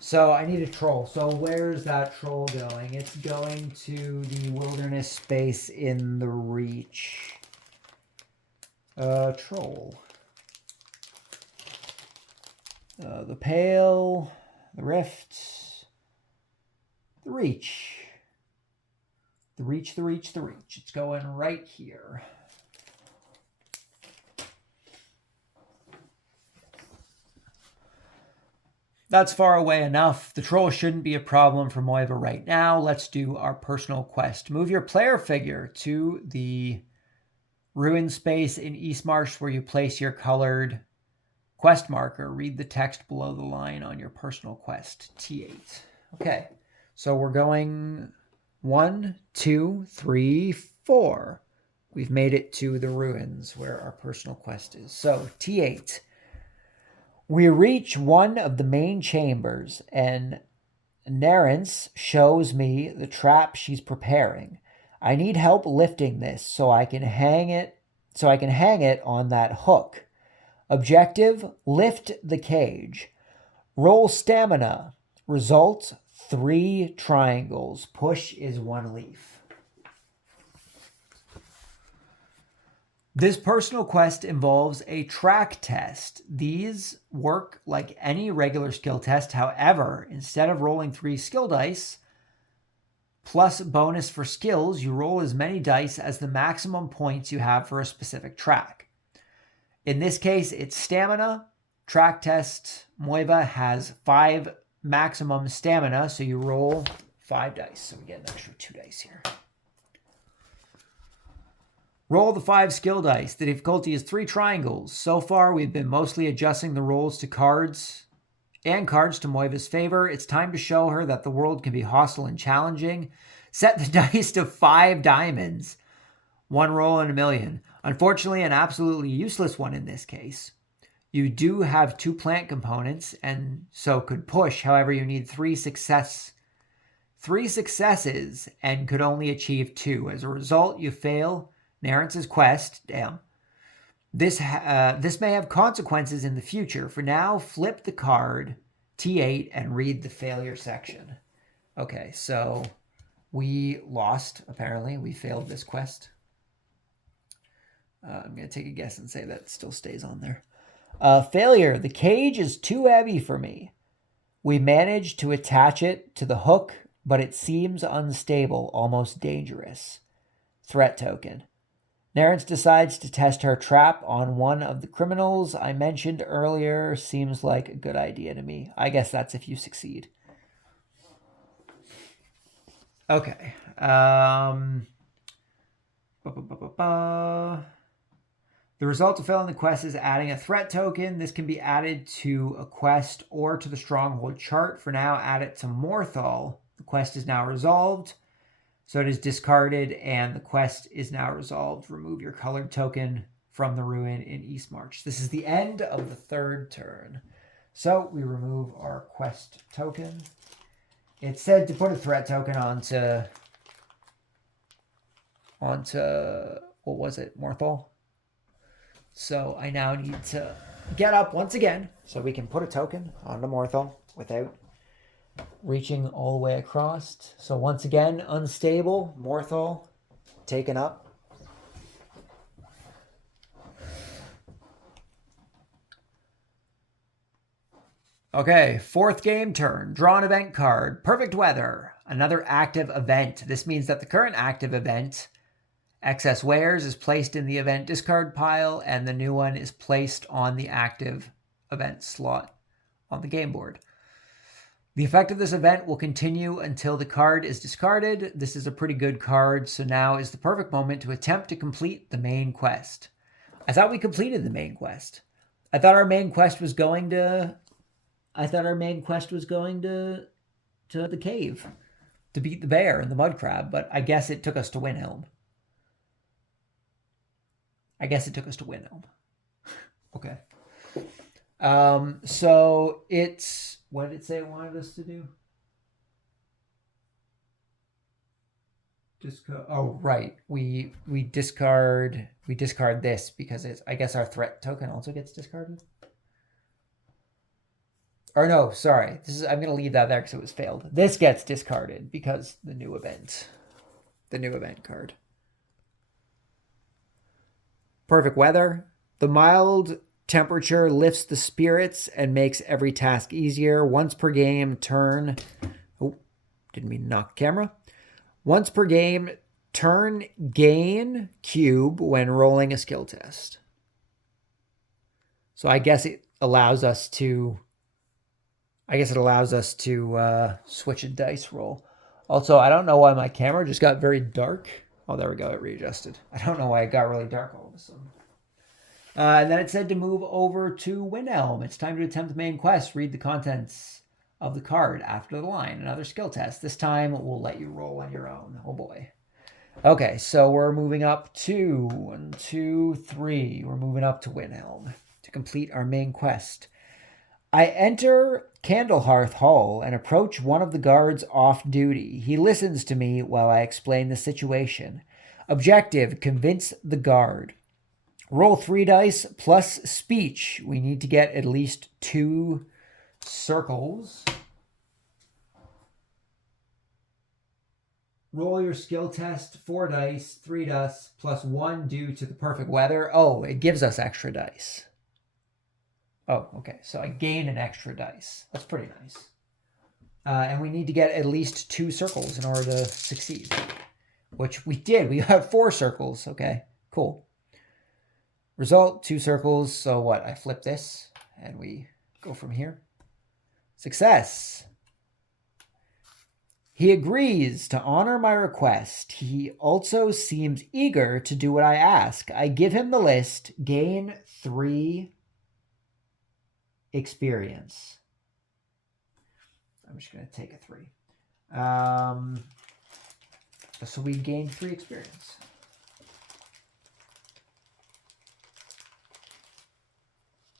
So I need a troll. So where's that troll going? It's going to the wilderness space in the Reach. Troll. The Pale, the Rift, the Reach. The Reach. It's going right here. That's far away enough. The troll shouldn't be a problem for Moiva right now. Let's do our personal quest. Move your player figure to the ruin space in Eastmarsh where you place your colored quest marker. Read the text below the line on your personal quest. T8. Okay, so we're going 1, 2, 3, 4. We've made it to the ruins where our personal quest is. So T8. We reach one of the main chambers, and Nerence shows me the trap she's preparing. I need help lifting this so I can hang it on that hook. Objective: lift the cage. Roll stamina. Result: 3 triangles. Push is 1 leaf. This personal quest involves a track test. These work like any regular skill test. However, instead of rolling 3 skill dice, plus bonus for skills, you roll as many dice as the maximum points you have for a specific track. In this case, it's stamina. Track test, Moiva has 5 maximum stamina, so you roll 5 dice. So we get an extra 2 dice here. Roll the 5 skill dice. The difficulty is 3 triangles. So far, we've been mostly adjusting the rolls to cards to Moiva's favor. It's time to show her that the world can be hostile and challenging. Set the dice to 5 diamonds. 1 roll in a million. Unfortunately, an absolutely useless one in this case. You do have 2 plant components and so could push. However, you need 3 successes and could only achieve 2. As a result, you fail Narence's quest. Damn. This may have consequences in the future. For now, flip the card T8 and read the failure section. Okay, so we lost, apparently. We failed this quest. I'm going to take a guess and say that still stays on there. Failure. The cage is too heavy for me. We managed to attach it to the hook, but it seems unstable, almost dangerous. Threat token. Narence decides to test her trap on one of the criminals I mentioned earlier. Seems like a good idea to me. I guess that's if you succeed. Okay. The result of failing the quest is adding a threat token. This can be added to a quest or to the stronghold chart. For now, add it to Morthal. The quest is now resolved. So it is discarded and the quest is now resolved. Remove your colored token from the ruin in East March. This is the end of the 3rd turn. So we remove our quest token. It said to put a threat token onto what was it, Morthal? So I now need to get up once again so we can put a token onto Morthal without reaching all the way across. So once again, unstable, Morthal taken up. Okay, 4th game turn. Draw an event card. Perfect weather. Another active event. This means that the current active event, excess wares, is placed in the event discard pile, and the new one is placed on the active event slot on the game board. The effect of this event will continue until the card is discarded. This is a pretty good card, so now is the perfect moment to attempt to complete the main quest. I thought we completed the main quest. I thought our main quest was going to the cave to beat the bear and the mud crab, but I guess it took us to Windhelm. Okay. So it's, what did it say it wanted us to do? Oh, right. We discard this because it's, I guess our threat token also gets discarded. Or no, sorry. I'm going to leave that there because it was failed. This gets discarded because the new event card. Perfect weather. The mild temperature lifts the spirits and makes every task easier. Once per game, turn. Oh, didn't mean to knock the camera. Once per game, turn gain cube when rolling a skill test. So I guess it allows us to switch a dice roll. Also, I don't know why my camera just got very dark. Oh, there we go. It readjusted. I don't know why it got really dark all of a sudden. And then it said to move over to Windhelm. It's time to attempt the main quest. Read the contents of the card after the line. Another skill test. This time we'll let you roll on your own. Oh boy. Okay, so we're moving up to 1, 2, 3. We're moving up to Windhelm to complete our main quest. I enter Candlehearth Hall and approach one of the guards off duty. He listens to me while I explain the situation. Objective, convince the guard. Roll 3 dice plus speech. We need to get at least 2 circles. Roll your skill test, 4 dice, 3 dice, plus 1 due to the perfect weather. Oh, it gives us extra dice. Oh, okay. So I gain an extra dice. That's pretty nice. And we need to get at least 2 circles in order to succeed, which we did. We got 4 circles. Okay, cool. Result, 2 circles. So what? I flip this and we go from here. Success. He agrees to honor my request. He also seems eager to do what I ask. I give him the list. Gain 3 experience. I'm just going to take a 3. So we gain 3 experience.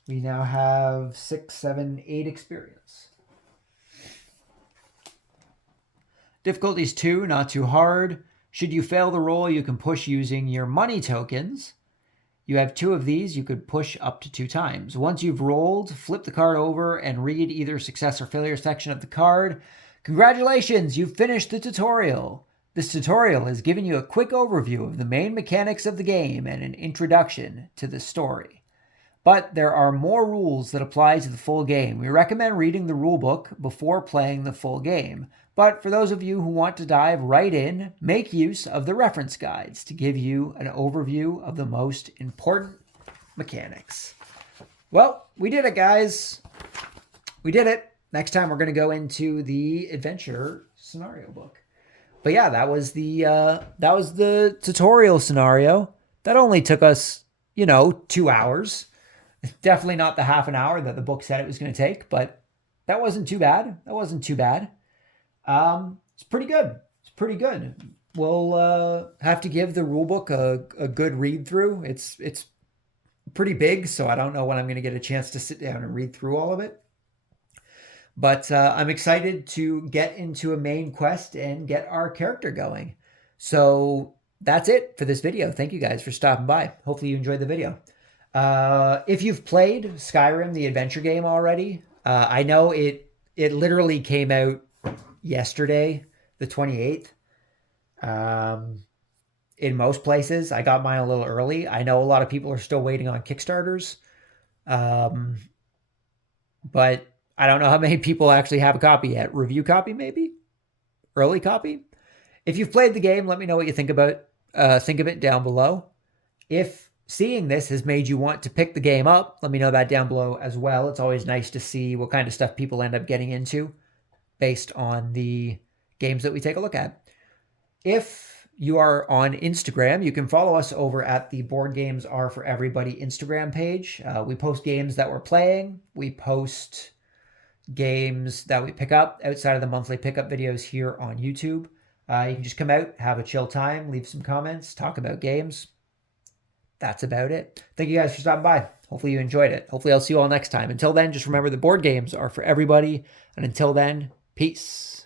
We now have 6, 7, 8 experience. Difficulties 2, not too hard. Should you fail the roll, you can push using your money tokens. You have 2 of these, you could push up to 2 times. Once you've rolled, flip the card over and read either success or failure section of the card. Congratulations, you've finished the tutorial. This tutorial has given you a quick overview of the main mechanics of the game and an introduction to the story. But there are more rules that apply to the full game. We recommend reading the rulebook before playing the full game. But for those of you who want to dive right in, make use of the reference guides to give you an overview of the most important mechanics. Well, we did it, guys. We did it. Next time we're going to go into the adventure scenario book. But yeah, that was the tutorial scenario. That only took us, 2 hours. Definitely not the half an hour that the book said it was going to take, but that wasn't too bad. It's pretty good. We'll have to give the rulebook a good read through. It's pretty big, so I don't know when I'm going to get a chance to sit down and read through all of it. But I'm excited to get into a main quest and get our character going. So that's it for this video. Thank you guys for stopping by. Hopefully you enjoyed the video. If you've played Skyrim, the adventure game already, I know it literally came out yesterday, the 28th. In most places, I got mine a little early. I know a lot of people are still waiting on Kickstarters. But I don't know how many people actually have a copy yet. Review copy, maybe? Early copy? If you've played the game, let me know what you think of it down below. If seeing this has made you want to pick the game up, let me know that down below as well. It's always nice to see what kind of stuff people end up getting into based on the games that we take a look at. If you are on Instagram, you can follow us over at the Board Games Are For Everybody Instagram page. We post games that we're playing. We post games that we pick up outside of the monthly pickup videos here on YouTube. You can just come out, have a chill time, leave some comments, talk about games. That's about it. Thank you guys for stopping by. Hopefully you enjoyed it. Hopefully I'll see you all next time. Until then, just remember the board games are for everybody. And until then, peace.